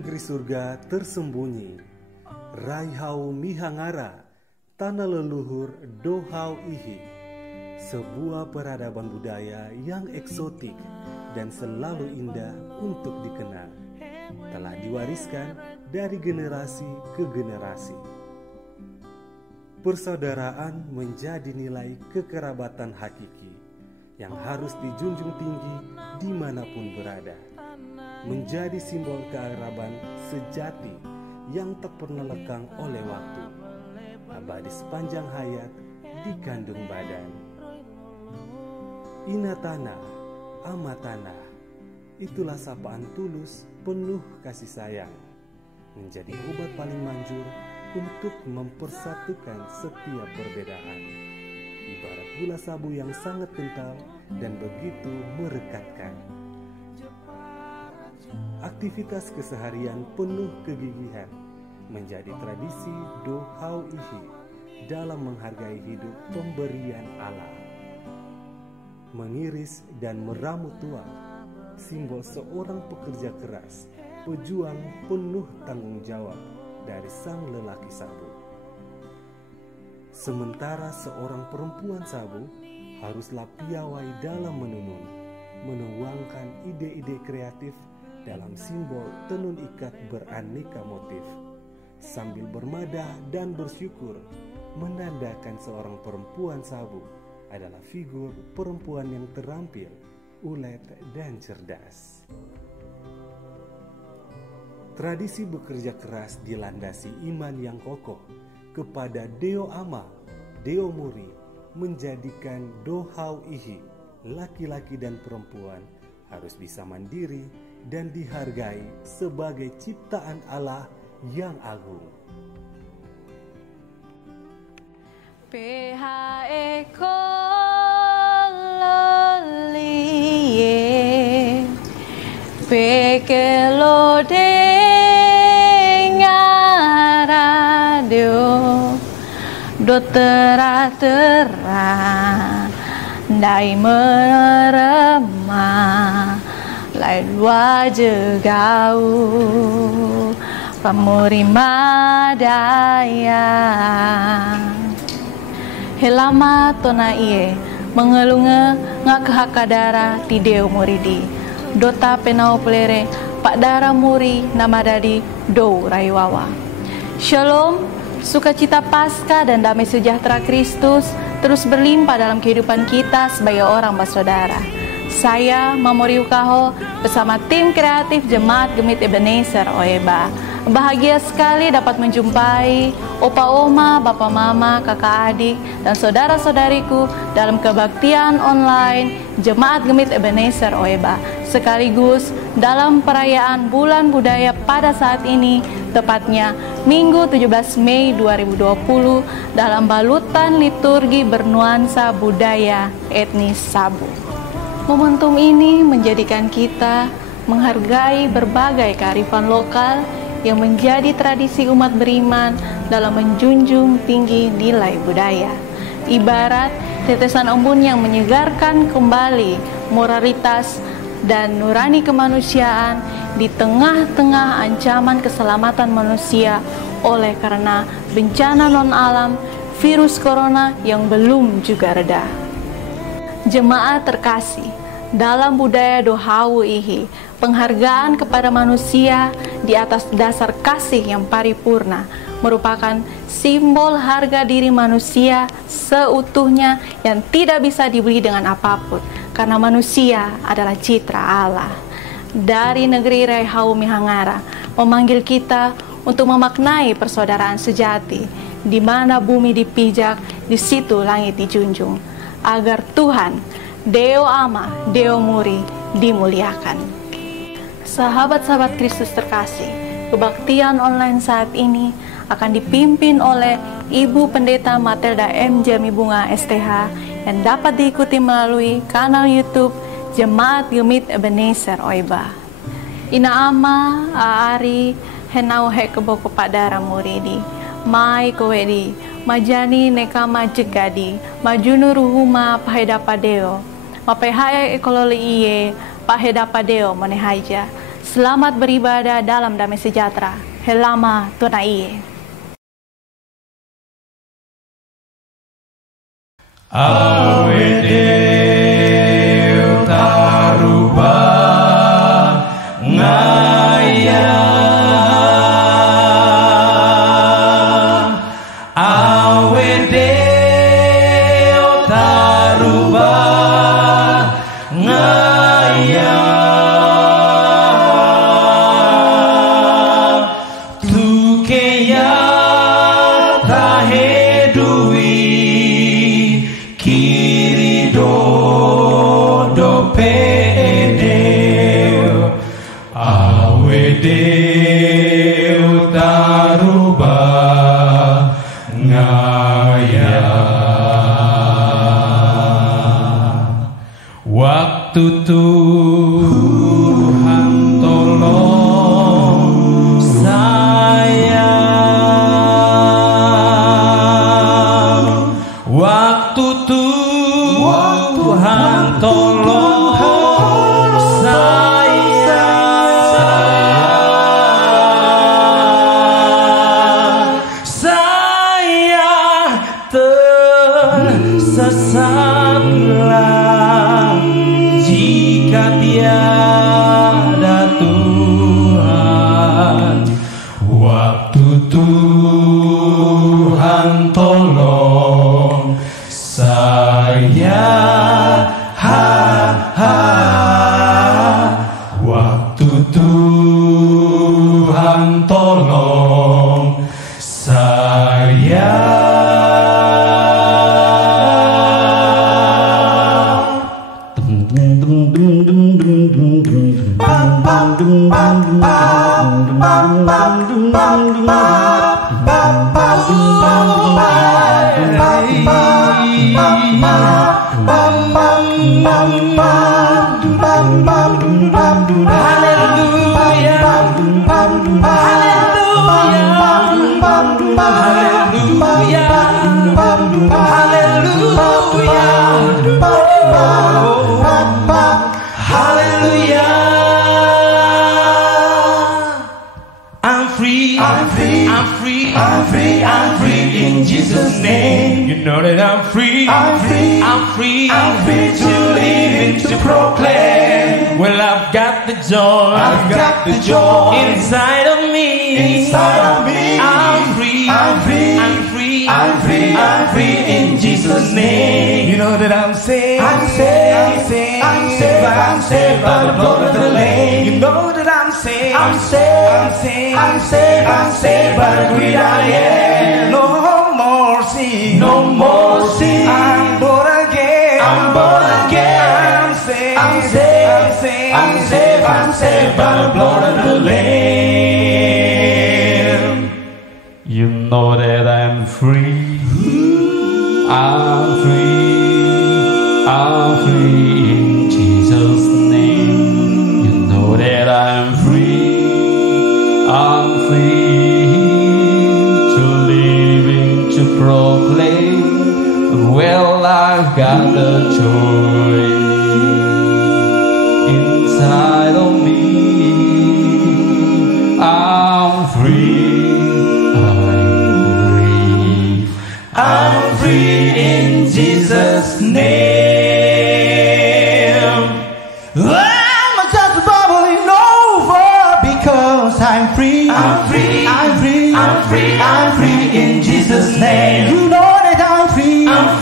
negeri surga tersembunyi, Raihau Mihangara, tanah leluhur Dohau Ihi, sebuah peradaban budaya yang eksotik dan selalu indah untuk dikenal, telah diwariskan dari generasi ke generasi. Persaudaraan menjadi nilai kekerabatan hakiki yang harus dijunjung tinggi dimanapun berada, menjadi simbol keakraban sejati yang tak pernah lekang oleh waktu, abadi sepanjang hayat di kandung badan. Ina tanah, ama tanah, itulah sapaan tulus penuh kasih sayang, menjadi obat paling manjur untuk mempersatukan setiap perbedaan. Ibarat gula sabu yang sangat kental dan begitu merekatkan. Aktivitas keseharian penuh kegigihan menjadi tradisi Dohau Ihi dalam menghargai hidup pemberian Allah. Mengiris dan meramu tuang, simbol seorang pekerja keras, pejuang penuh tanggung jawab dari sang lelaki sabu. Sementara seorang perempuan sabu haruslah piawai dalam menenun, menuangkan ide-ide kreatif dalam simbol tenun ikat beraneka motif, sambil bermadah dan bersyukur, menandakan seorang perempuan sabu adalah figur perempuan yang terampil, ulet dan cerdas. Tradisi bekerja keras dilandasi iman yang kokoh kepada Deo Ama, Deo Muri, menjadikan Dohau Ihi, laki-laki dan perempuan harus bisa mandiri dan dihargai sebagai ciptaan Allah yang agung. PHE Kololie Pekelode Ngaradio Dotera-tera Dai merema Lai wajah gau Pamuri madaya Helama tona iye mengelunge ngak hakadara ti Deo Muridi Dota penau pelere Pak Dara Muri namadadi do raiwawa. Shalom, sukacita Paskah dan damai sejahtera Kristus terus berlimpah dalam kehidupan kita sebagai orang bersaudara. Saya Mamori Ukaho bersama tim kreatif Jemaat Gemit Ebenezer Oeba. Bahagia sekali dapat menjumpai opa oma, bapak mama, kakak adik, dan saudara-saudariku dalam kebaktian online Jemaat Gemit Ebenezer Oeba. Sekaligus dalam perayaan Bulan Budaya pada saat ini, tepatnya Minggu 17 Mei 2020 dalam balutan liturgi bernuansa budaya etnis Sabu. Momentum ini menjadikan kita menghargai berbagai kearifan lokal yang menjadi tradisi umat beriman dalam menjunjung tinggi nilai budaya. Ibarat tetesan embun yang menyegarkan kembali moralitas dan nurani kemanusiaan di tengah-tengah ancaman keselamatan manusia oleh karena bencana non-alam virus corona yang belum juga reda. Jemaat terkasih, dalam budaya Dohau Ihi, penghargaan kepada manusia di atas dasar kasih yang paripurna merupakan simbol harga diri manusia seutuhnya yang tidak bisa dibeli dengan apapun, karena manusia adalah citra Allah. Dari negeri Raihau Mihangara memanggil kita untuk memaknai persaudaraan sejati, di mana bumi dipijak, di situ langit dijunjung, agar Tuhan Deo Ama, Deo Muri dimuliakan. Sahabat-sahabat Kristus terkasih, kebaktian online saat ini akan dipimpin oleh Ibu Pendeta Matilda M. Jami Bunga STH yang dapat diikuti melalui kanal YouTube Jemaat Gemit Ebenezer Oeba. Ina ama aari henau hekebo Pak Dara Muridi, mai kowedi, majani nekama jegadi, majunu ruhuma paheda padeo, mapehaya ekololi iye paheda padeo manehaja. Selamat beribadah dalam damai sejahtera. Helama Tona Iye. Awede taruba ngaya, awede taruba ngaya, tukeya tahedui kiri do pedeo, awede taruba ngaya. Waktu Tuhan tolong saya, waktu Tuhan tolong saya, tersesatlah jika tiada Tuhan. Waktu Tuhan tolong saya, waktu Tuhan tolong saya. I'm free in Jesus' name. You know that I'm free. I'm free to live and to proclaim. Well, I've got the joy. Inside of me. I'm free in Jesus' name. You know that I'm saved. I'm saved by the blood of the Lamb. You know that I'm saved. I'm saved by the great I am. No more sin. I'm born again. I'm saved by the blood of the Lamb. You know that I'm free. I'm free in Jesus' name. You know that I'm free. I'm free to live and to proclaim. Well, I've got the joy inside of me. I'm free in Jesus' name. I'm just bubbling over because I'm free. I'm free in Jesus' name. You know that I'm free. I'm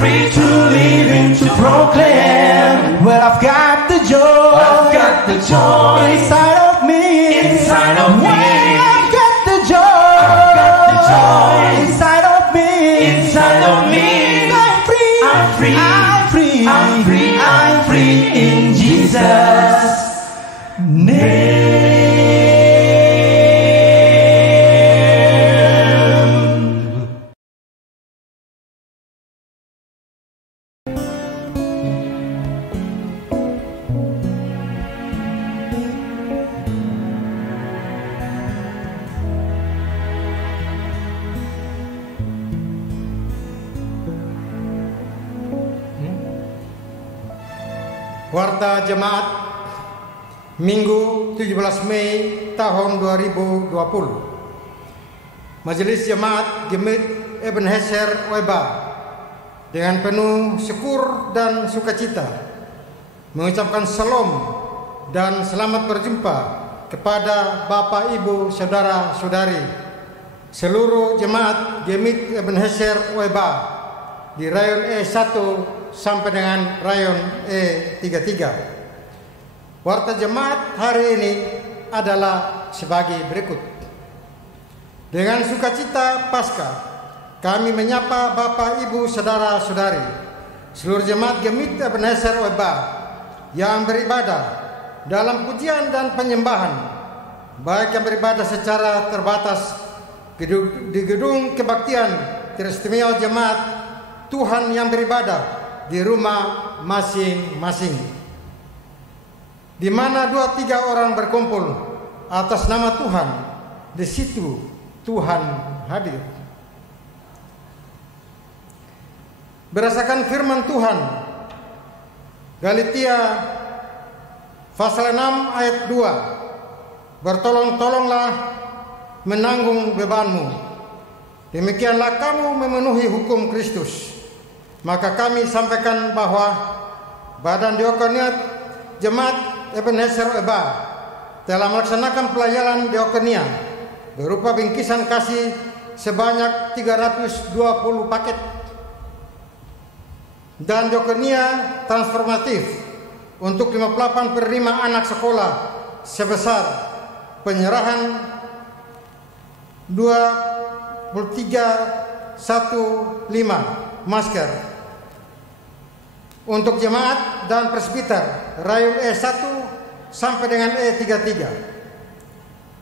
free to live and to proclaim. Well, I've got the joy. Inside of me. Well, I've got the joy. Inside of me. I'm free in Jesus' name. Warta jemaat Minggu 17 Mei tahun 2020. Majelis Jemaat Gemit Ebenezer Weba dengan penuh syukur dan sukacita mengucapkan salam dan selamat berjumpa kepada Bapak, Ibu, Saudara-saudari seluruh Jemaat Gemit Ebenezer Weba di Rayon E1 sampai dengan Rayon E33. Warta jemaat hari ini adalah sebagai berikut. Dengan sukacita Paskah, kami menyapa Bapak, Ibu, Saudara-saudari seluruh Jemaat Gemit Ebenezer Weba yang beribadah dalam pujian dan penyembahan, baik yang beribadah secara terbatas di gedung kebaktian teristimewa Jemaat Tuhan yang beribadah di rumah masing-masing, di mana 2-3 orang berkumpul atas nama Tuhan, di situ Tuhan hadir. Berdasarkan firman Tuhan, Galatia pasal 6 ayat 2, bertolong-tolonglah menanggung bebanmu, demikianlah kamu memenuhi hukum Kristus. Maka kami sampaikan bahwa Badan Diakoniat Jemaat Ebenezer Weba telah melaksanakan pelayanan diakonia berupa bingkisan kasih sebanyak 320 paket dan diakonia transformatif untuk 58 penerima anak sekolah sebesar penyerahan 23.105 masker untuk jemaat dan presbiter Rayon E1 sampai dengan E33.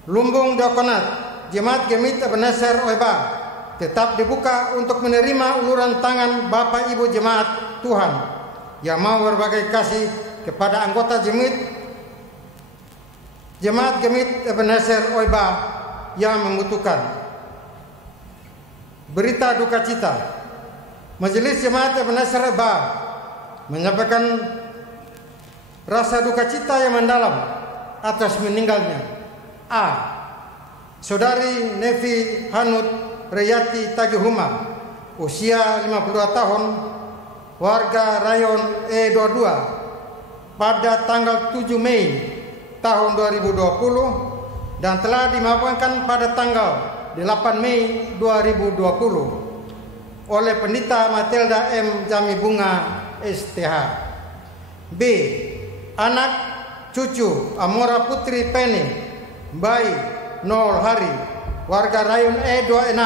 Lumbung Diakonat Jemaat Gemit Ebenezer Weba tetap dibuka untuk menerima uluran tangan Bapak Ibu Jemaat Tuhan yang mau berbagai kasih kepada anggota Jemaat Gemit Ebenezer Weba yang membutuhkan. Berita duka cita, Majelis Jemaat Ebenezer Weba menyampaikan rasa duka cita yang mendalam atas meninggalnya A. Saudari Nevi Hanud Reyati Tagihuma, usia 52 tahun, warga Rayon E22, pada tanggal 7 Mei tahun 2020 dan telah dimakamkan pada tanggal 8 Mei 2020 oleh Pendeta Matilda M. Jami Bunga STH. B. Anak cucu Amora Putri Pene Bayi 0 hari, warga Rayon E26,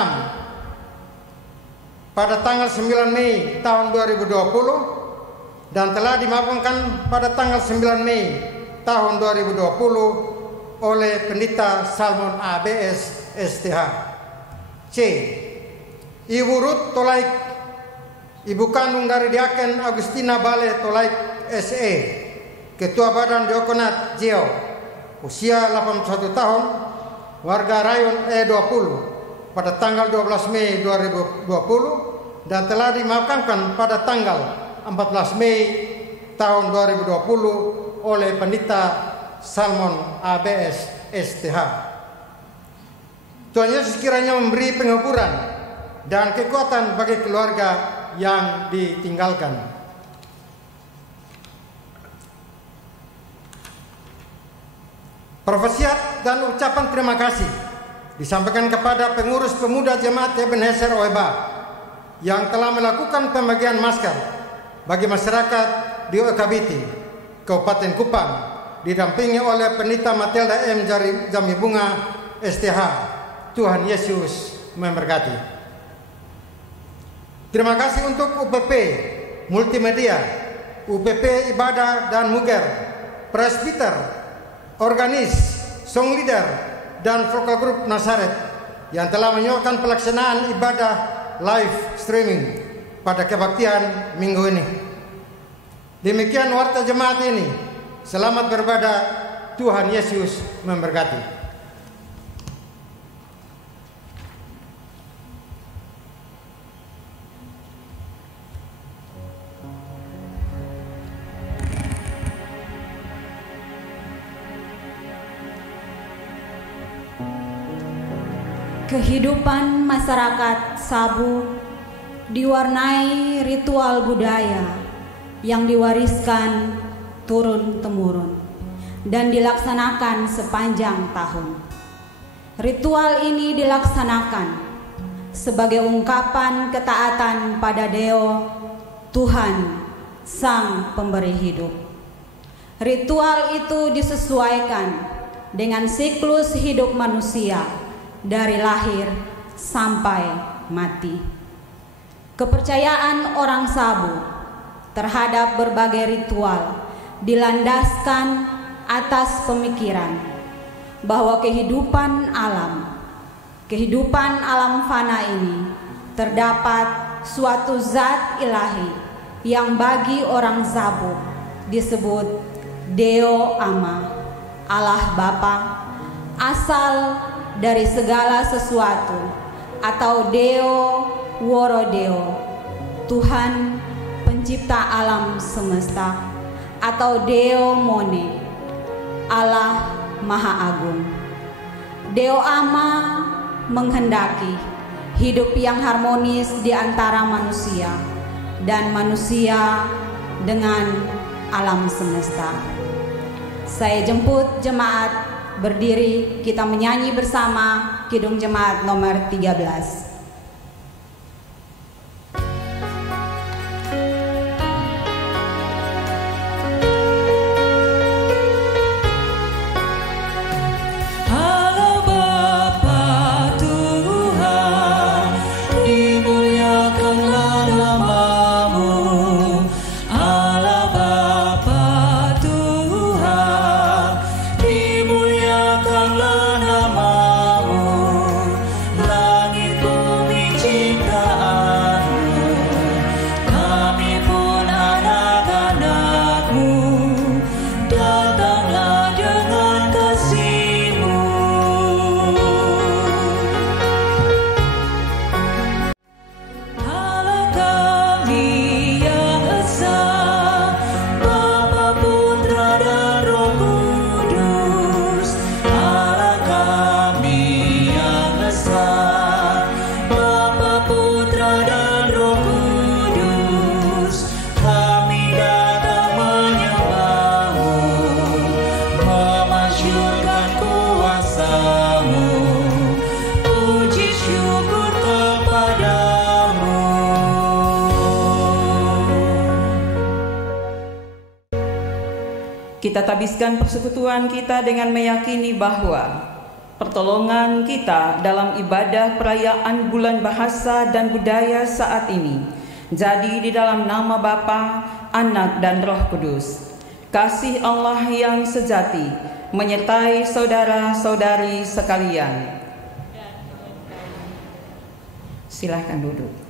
pada tanggal 9 Mei tahun 2020 dan telah dimakamkan pada tanggal 9 Mei tahun 2020 oleh Pendeta Salmon ABS STH. C. Ibu Ruth Tolaik, ibu kandung dari Diaken Agustina Bale Tolaik SE, Ketua Badan Diakonat Jeo, usia 81 tahun, warga Rayon E20, pada tanggal 12 Mei 2020 dan telah dimakamkan pada tanggal 14 Mei tahun 2020 oleh Pendeta Salmon ABS STH. Tuhan Yesus kiranya memberi penghiburan dan kekuatan bagi keluarga yang ditinggalkan. Profesiat dan ucapan terima kasih disampaikan kepada pengurus pemuda Jemaat Ebenezer Weba yang telah melakukan pembagian masker bagi masyarakat di Okabiti, Kabupaten Kupang, didampingi oleh Pendeta Matilda M. Jami Bunga STH. Tuhan Yesus memberkati. Terima kasih untuk UPP Multimedia, UPP Ibadah dan Muger, Presbiter, Organis, Song Leader, dan Vokal Group Nazaret yang telah menyuarakan pelaksanaan ibadah live streaming pada kebaktian minggu ini. Demikian warta jemaat ini. Selamat beribadah. Tuhan Yesus memberkati. Kehidupan masyarakat Sabu diwarnai ritual budaya yang diwariskan turun-temurun dan dilaksanakan sepanjang tahun. Ritual ini dilaksanakan sebagai ungkapan ketaatan pada Deo, Tuhan, Sang Pemberi Hidup. Ritual itu disesuaikan dengan siklus hidup manusia dari lahir sampai mati. Kepercayaan orang Sabu terhadap berbagai ritual dilandaskan atas pemikiran bahwa kehidupan alam fana ini terdapat suatu zat ilahi yang bagi orang Sabu disebut Deo Ama, Allah Bapa, asal dari segala sesuatu, atau Deo Worodeo, Tuhan pencipta alam semesta, atau Deo Mone, Allah Maha Agung. Deo Ama menghendaki hidup yang harmonis di antara manusia dan manusia dengan alam semesta. Saya jemput jemaat berdiri, kita menyanyi bersama Kidung Jemaat nomor 13. Kita tabiskan persekutuan kita dengan meyakini bahwa pertolongan kita dalam ibadah perayaan bulan bahasa dan budaya saat ini jadi di dalam nama Bapa, Anak, dan Roh Kudus. Kasih Allah yang sejati menyertai saudara-saudari sekalian. Silahkan duduk.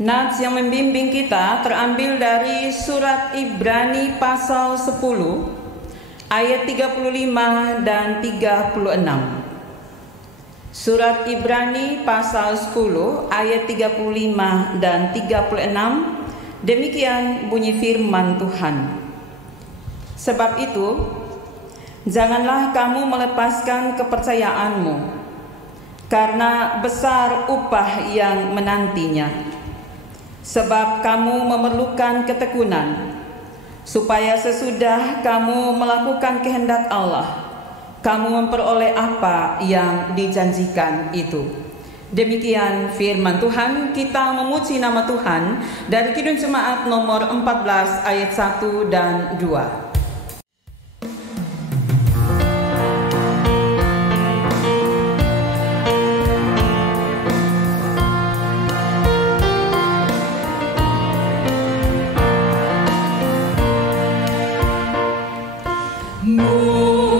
Nats yang membimbing kita terambil dari surat Ibrani pasal 10 ayat 35 dan 36. Surat Ibrani pasal 10 ayat 35 dan 36, demikian bunyi firman Tuhan. Sebab itu, janganlah kamu melepaskan kepercayaanmu, karena besar upah yang menantinya. Sebab kamu memerlukan ketekunan, supaya sesudah kamu melakukan kehendak Allah, kamu memperoleh apa yang dijanjikan itu. Demikian firman Tuhan. Kita memuji nama Tuhan dari Kidung Jemaat nomor 14 ayat 1 dan 2. Mulia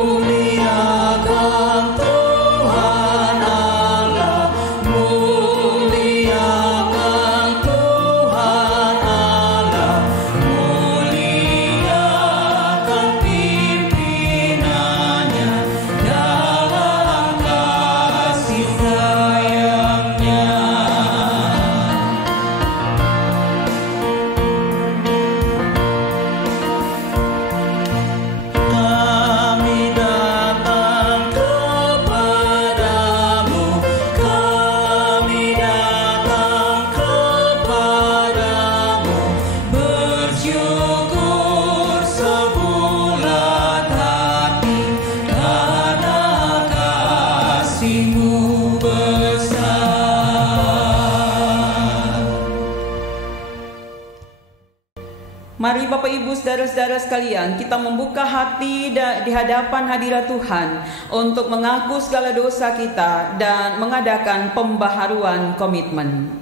Mari Bapak Ibu saudara-saudara sekalian, kita membuka hati di hadapan hadirat Tuhan untuk mengaku segala dosa kita dan mengadakan pembaharuan komitmen.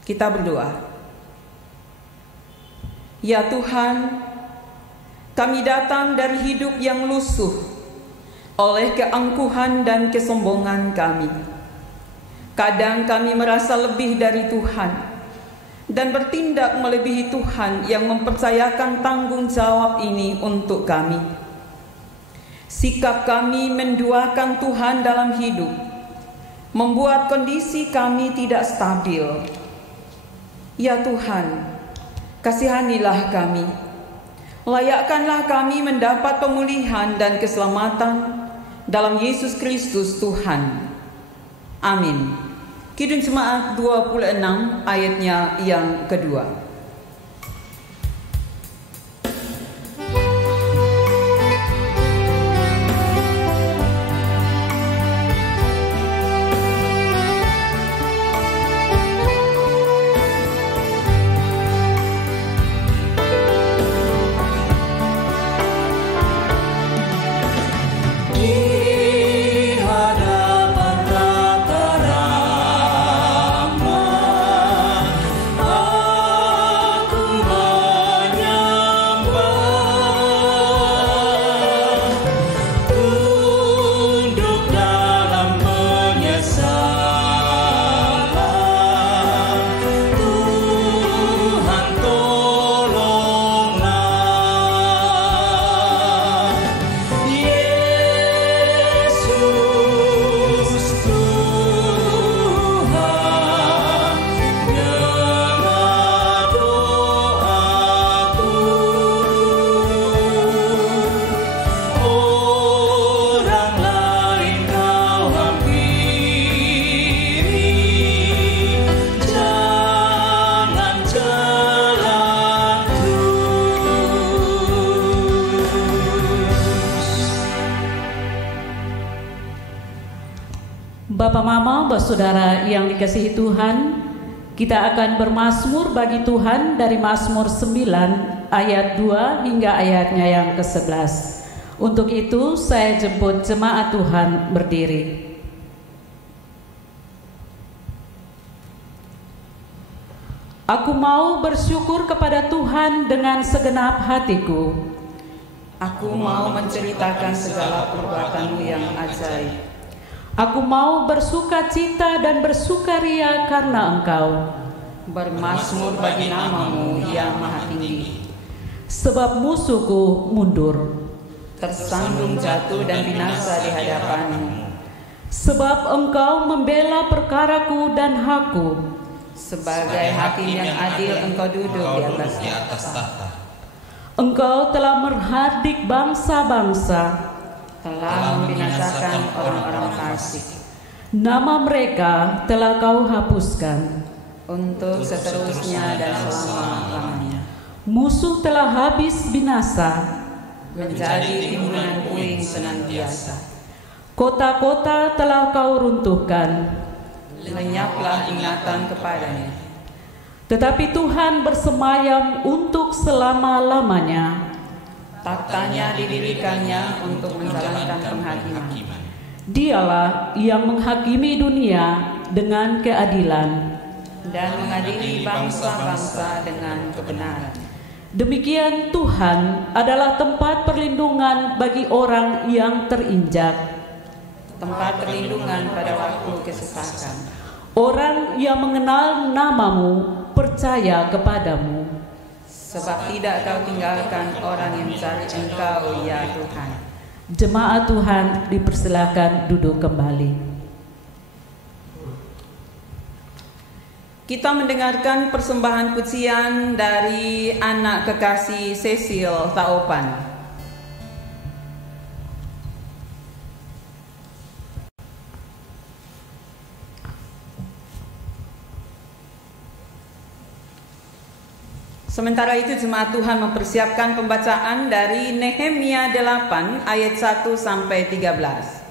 Kita berdoa. Ya Tuhan, kami datang dari hidup yang lusuh oleh keangkuhan dan kesombongan kami. Kadang kami merasa lebih dari Tuhan dan bertindak melebihi Tuhan yang mempercayakan tanggung jawab ini untuk kami. Sikap kami menduakan Tuhan dalam hidup membuat kondisi kami tidak stabil. Ya Tuhan, kasihanilah kami. Layakkanlah kami mendapat pemulihan dan keselamatan dalam Yesus Kristus Tuhan. Amin. Kidung Jemaat 26 ayatnya yang kedua. Bapak Mama, Saudara yang dikasihi Tuhan, kita akan bermazmur bagi Tuhan dari Mazmur 9 ayat 2 hingga ayatnya yang ke-11. Untuk itu saya jemput jemaat Tuhan berdiri. Aku mau bersyukur kepada Tuhan dengan segenap hatiku. Aku mau menceritakan segala perbuatan-Mu yang ajaib. Aku mau bersukacita dan bersukaria karena Engkau. Bermazmur bagi nama-Mu yang maha tinggi. Sebab musuhku mundur, tersandung jatuh dan binasa di hadapan-Mu. Sebab Engkau membela perkaraku dan hakku. Sebagai hakim yang adil Engkau duduk di atas tahta. Engkau telah menghardik bangsa-bangsa, telah membinasakan orang-orang fasik. Nama mereka telah Kau hapuskan untuk seterusnya dan selama-lamanya. Musuh telah habis binasa, menjadi timbunan puing senantiasa. Kota-kota telah Kau runtuhkan, lenyaplah ingatan kepadanya. Tetapi Tuhan bersemayam untuk selama-lamanya. Taktanya didirikannya untuk menjalankan penghakiman. Dialah yang menghakimi dunia dengan keadilan dan mengadili bangsa-bangsa dengan kebenaran. Demikian Tuhan adalah tempat perlindungan bagi orang yang terinjak, tempat perlindungan pada waktu kesesakan. Orang yang mengenal nama-Mu percaya kepadamu. Sebab tidak Kau tinggalkan orang yang mencari Engkau, ya Tuhan. Jemaat Tuhan dipersilakan duduk kembali. Kita mendengarkan persembahan pujian dari anak kekasih Cecil Taopan. Sementara itu jemaat Tuhan mempersiapkan pembacaan dari Nehemia 8 ayat 1 sampai 13.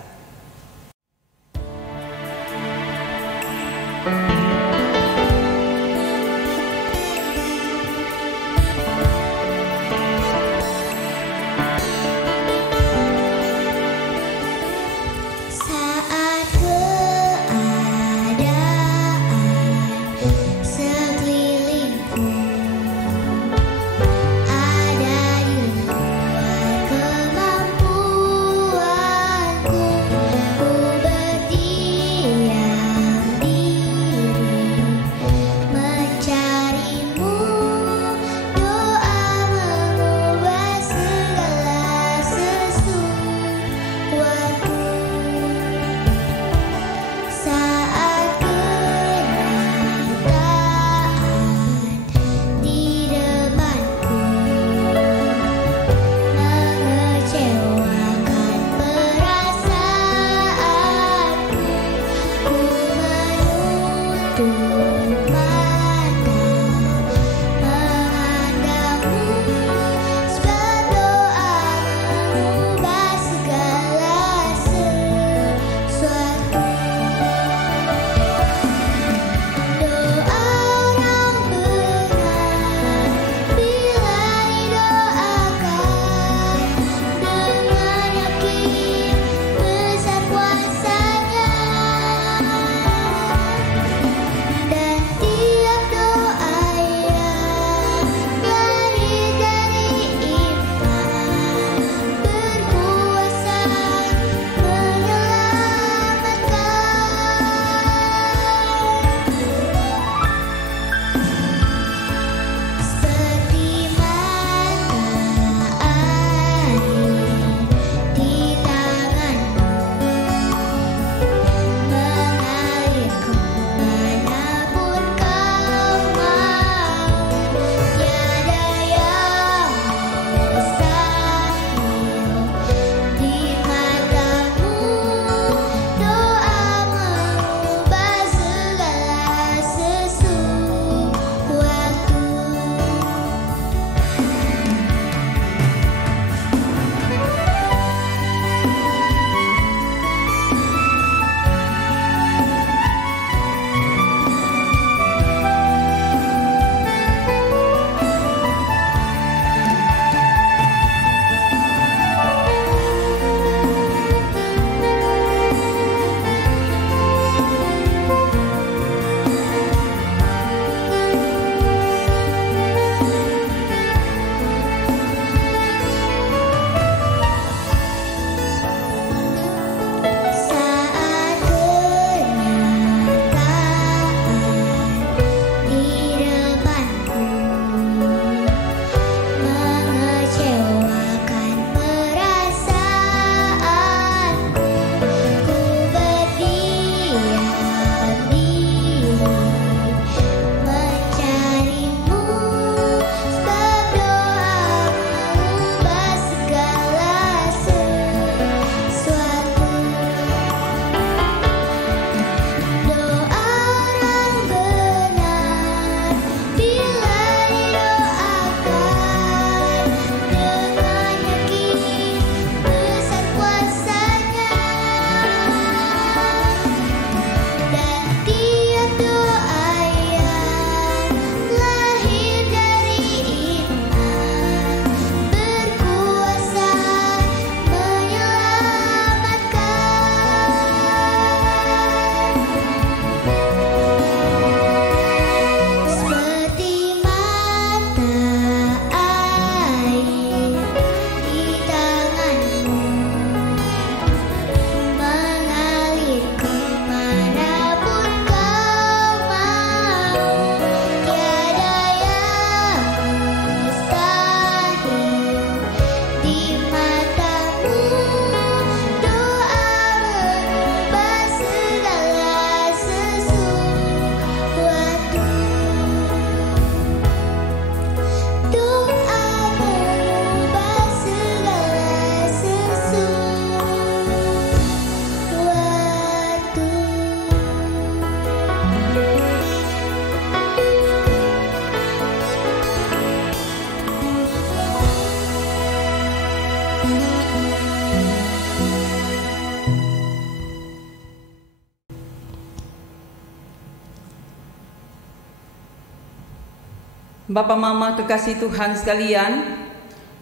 Bapak Mama kekasih Tuhan sekalian,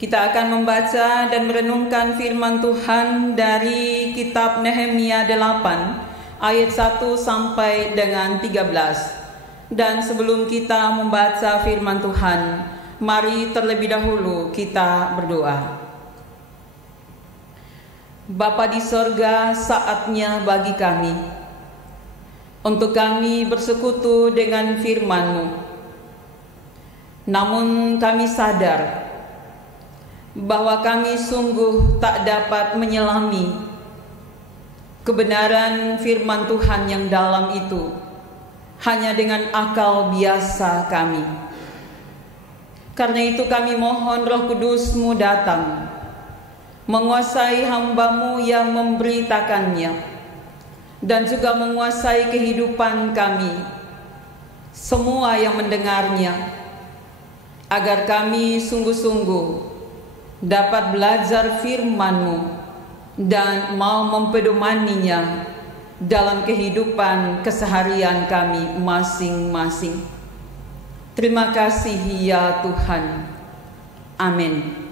kita akan membaca dan merenungkan firman Tuhan dari kitab Nehemia 8 ayat 1 sampai dengan 13. Dan sebelum kita membaca firman Tuhan, mari terlebih dahulu kita berdoa. Bapa di sorga, saatnya bagi kami untuk kami bersekutu dengan firman-Mu. Namun kami sadar bahwa kami sungguh tak dapat menyelami kebenaran firman Tuhan yang dalam itu hanya dengan akal biasa kami. Karena itu kami mohon Roh Kudus-Mu datang, menguasai hamba-Mu yang memberitakannya, dan juga menguasai kehidupan kami, semua yang mendengarnya, agar kami sungguh-sungguh dapat belajar firman-Mu dan mau mempedomaninya dalam kehidupan keseharian kami masing-masing. Terima kasih ya Tuhan. Amin.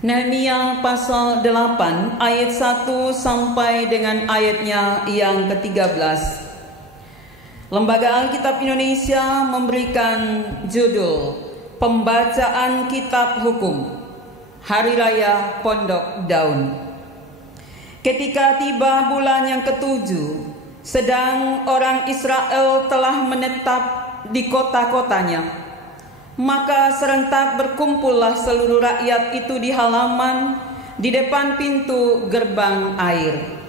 Nehemia pasal 8 ayat 1 sampai dengan ayatnya yang ke-13. Lembaga Alkitab Indonesia memberikan judul Pembacaan Kitab Hukum Hari Raya Pondok Daun. Ketika tiba bulan yang ke-7, sedang orang Israel telah menetap di kota-kotanya, maka serentak berkumpullah seluruh rakyat itu di halaman di depan pintu gerbang air.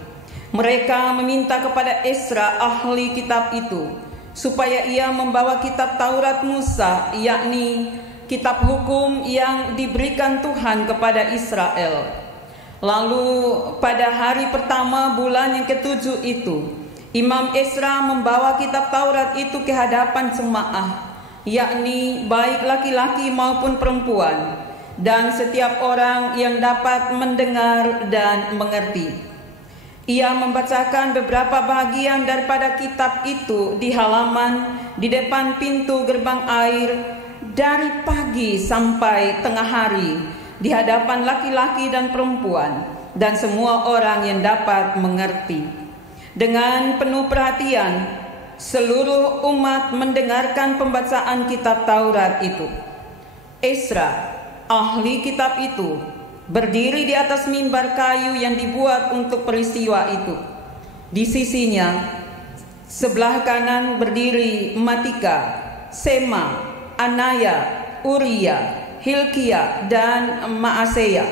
Mereka meminta kepada Esra ahli kitab itu supaya ia membawa kitab Taurat Musa, yakni kitab hukum yang diberikan Tuhan kepada Israel. Lalu pada hari pertama bulan yang ke-7 itu, Imam Esra membawa kitab Taurat itu ke hadapan jemaah, yakni baik laki-laki maupun perempuan, dan setiap orang yang dapat mendengar dan mengerti. Ia membacakan beberapa bahagian daripada kitab itu di halaman di depan pintu gerbang air dari pagi sampai tengah hari di hadapan laki-laki dan perempuan dan semua orang yang dapat mengerti. Dengan penuh perhatian, seluruh umat mendengarkan pembacaan kitab Taurat itu. Esra, ahli kitab itu, berdiri di atas mimbar kayu yang dibuat untuk peristiwa itu. Di sisinya sebelah kanan berdiri Matika, Sema, Anaya, Uria, Hilkia, dan Maaseya.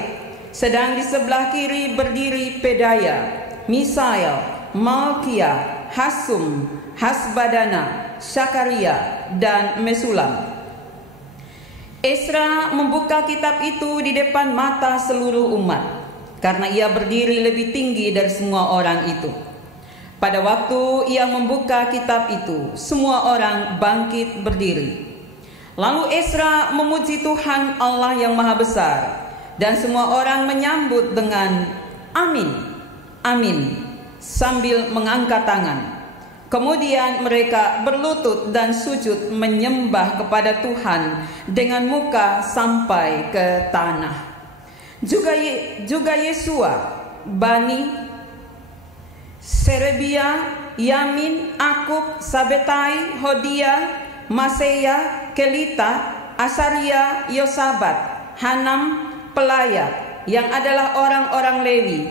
Sedang di sebelah kiri berdiri Pedaya, Misael, Malkia, Hasum, Hasbadana, Syakaria, dan Mesulam. Esra membuka kitab itu di depan mata seluruh umat, karena ia berdiri lebih tinggi dari semua orang itu. Pada waktu ia membuka kitab itu, semua orang bangkit berdiri. Lalu Esra memuji Tuhan Allah yang Maha Besar, dan semua orang menyambut dengan amin, amin, sambil mengangkat tangan. Kemudian mereka berlutut dan sujud menyembah kepada Tuhan dengan muka sampai ke tanah. Juga Yesua, Bani, Serebia, Yamin, Akub, Sabetai, Hodia, Maseya, Kelita, Asaria, Yosabat, Hanam, pelayat yang adalah orang-orang Lewi,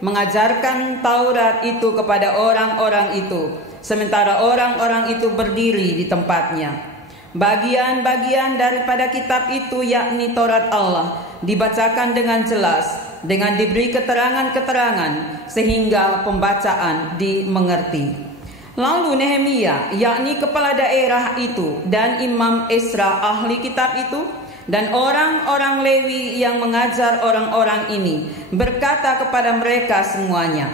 mengajarkan Taurat itu kepada orang-orang itu, sementara orang-orang itu berdiri di tempatnya. Bagian-bagian daripada kitab itu, yakni Taurat Allah, dibacakan dengan jelas, dengan diberi keterangan-keterangan, sehingga pembacaan dimengerti. Lalu Nehemia, yakni kepala daerah itu, dan Imam Esra ahli kitab itu, dan orang-orang Lewi yang mengajar orang-orang ini, berkata kepada mereka semuanya,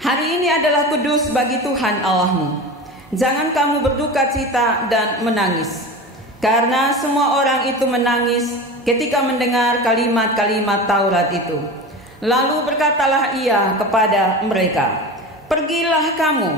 hari ini adalah kudus bagi Tuhan Allahmu. Jangan kamu berduka cita dan menangis. Karena semua orang itu menangis ketika mendengar kalimat-kalimat Taurat itu. Lalu berkatalah ia kepada mereka, pergilah kamu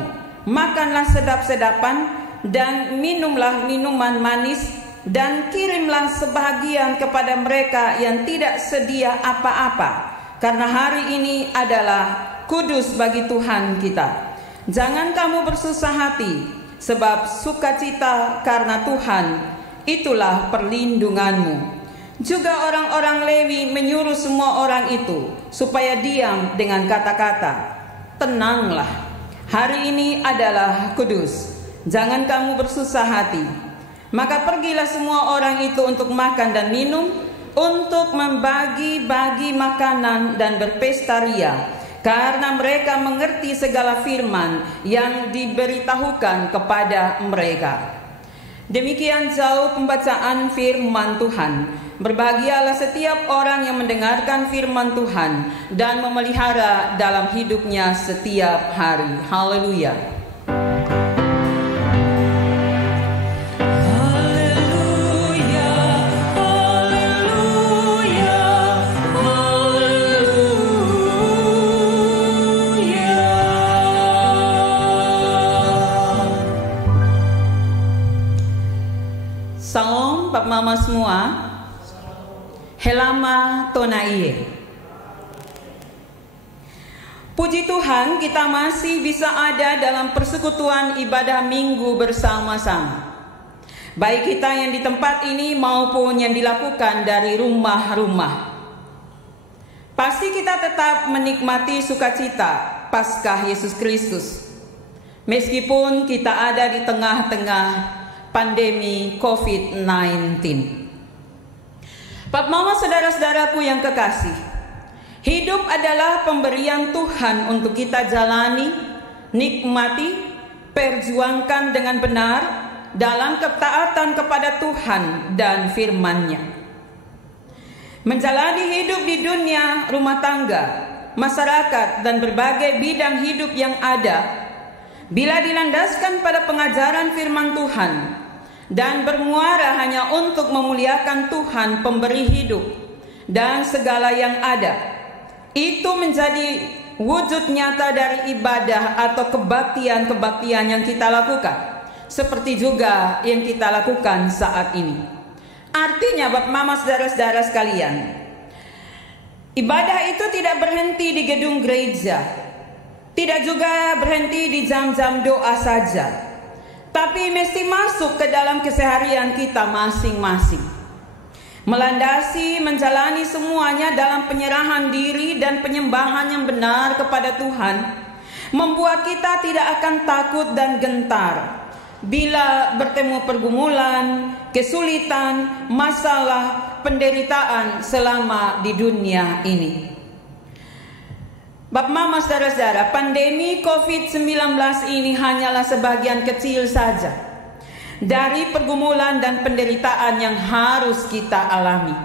makanlah sedap-sedapan dan minumlah minuman manis, dan kirimlah sebahagian kepada mereka yang tidak sedia apa-apa, karena hari ini adalah kudus bagi Tuhan kita. Jangan kamu bersusah hati, sebab sukacita karena Tuhan itulah perlindunganmu. Juga orang-orang Lewi menyuruh semua orang itu supaya diam dengan kata-kata, tenanglah, hari ini adalah kudus, jangan kamu bersusah hati. Maka pergilah semua orang itu untuk makan dan minum, untuk membagi-bagi makanan dan berpesta ria, karena mereka mengerti segala firman yang diberitahukan kepada mereka. Demikian jauh pembacaan firman Tuhan. Berbahagialah setiap orang yang mendengarkan firman Tuhan dan memelihara dalam hidupnya setiap hari. Haleluya. Salam Pak Mama semua. Helama Tonaiye. Puji Tuhan, kita masih bisa ada dalam persekutuan ibadah minggu bersama-sama. Baik kita yang di tempat ini maupun yang dilakukan dari rumah-rumah. Pasti kita tetap menikmati sukacita Paskah Yesus Kristus, meskipun kita ada di tengah-tengah pandemi COVID-19. Bapak Mama, saudara-saudaraku yang kekasih, hidup adalah pemberian Tuhan untuk kita jalani, nikmati, perjuangkan dengan benar dalam ketaatan kepada Tuhan dan firman-Nya. Menjalani hidup di dunia, rumah tangga, masyarakat, dan berbagai bidang hidup yang ada, bila dilandaskan pada pengajaran firman Tuhan dan bermuara hanya untuk memuliakan Tuhan pemberi hidup dan segala yang ada, itu menjadi wujud nyata dari ibadah atau kebaktian-kebaktian yang kita lakukan, seperti juga yang kita lakukan saat ini. Artinya Bapak Mama, saudara-saudara sekalian, ibadah itu tidak berhenti di gedung gereja, tidak juga berhenti di jam-jam doa saja, tapi mesti masuk ke dalam keseharian kita masing-masing. Melandasi, menjalani semuanya dalam penyerahan diri dan penyembahan yang benar kepada Tuhan, membuat kita tidak akan takut dan gentar bila bertemu pergumulan, kesulitan, masalah, penderitaan selama di dunia ini. Bapak Mama, saudara-saudara, pandemi COVID-19 ini hanyalah sebagian kecil saja dari pergumulan dan penderitaan yang harus kita alami.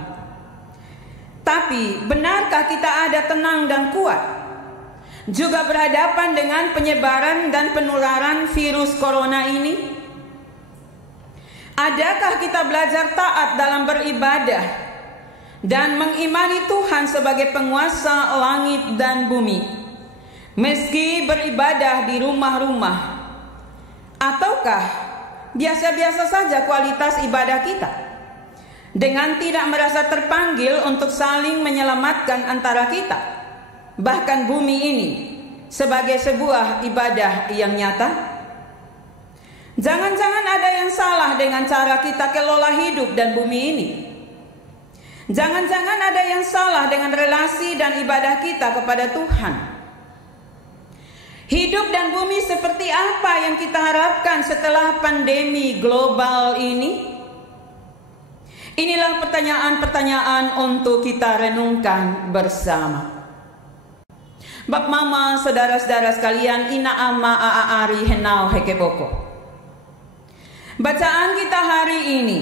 Tapi, benarkah kita ada tenang dan kuat? Juga berhadapan dengan penyebaran dan penularan virus corona ini? Adakah kita belajar taat dalam beribadah dan mengimani Tuhan sebagai penguasa langit dan bumi, meski beribadah di rumah-rumah? Ataukah biasa-biasa saja kualitas ibadah kita, dengan tidak merasa terpanggil untuk saling menyelamatkan antara kita, bahkan bumi ini, sebagai sebuah ibadah yang nyata? Jangan-jangan ada yang salah dengan cara kita kelola hidup dan bumi ini? Jangan-jangan ada yang salah dengan relasi dan ibadah kita kepada Tuhan? Hidup dan bumi seperti apa yang kita harapkan setelah pandemi global ini? Inilah pertanyaan-pertanyaan untuk kita renungkan bersama. Bapak Mama, saudara-saudara sekalian, ina ama aaari henau hekeboko. Bacaan kita hari ini,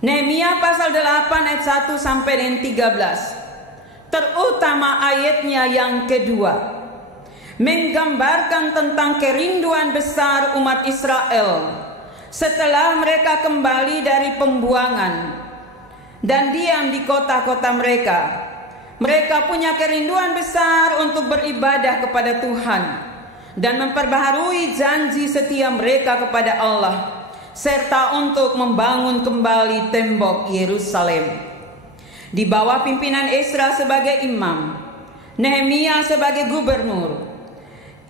Nehemia pasal 8 ayat 1 sampai dengan 13, terutama ayatnya yang kedua, menggambarkan tentang kerinduan besar umat Israel setelah mereka kembali dari pembuangan dan diam di kota-kota mereka. Mereka punya kerinduan besar untuk beribadah kepada Tuhan dan memperbaharui janji setia mereka kepada Allah, serta untuk membangun kembali tembok Yerusalem. Di bawah pimpinan Ezra sebagai imam, Nehemia sebagai gubernur,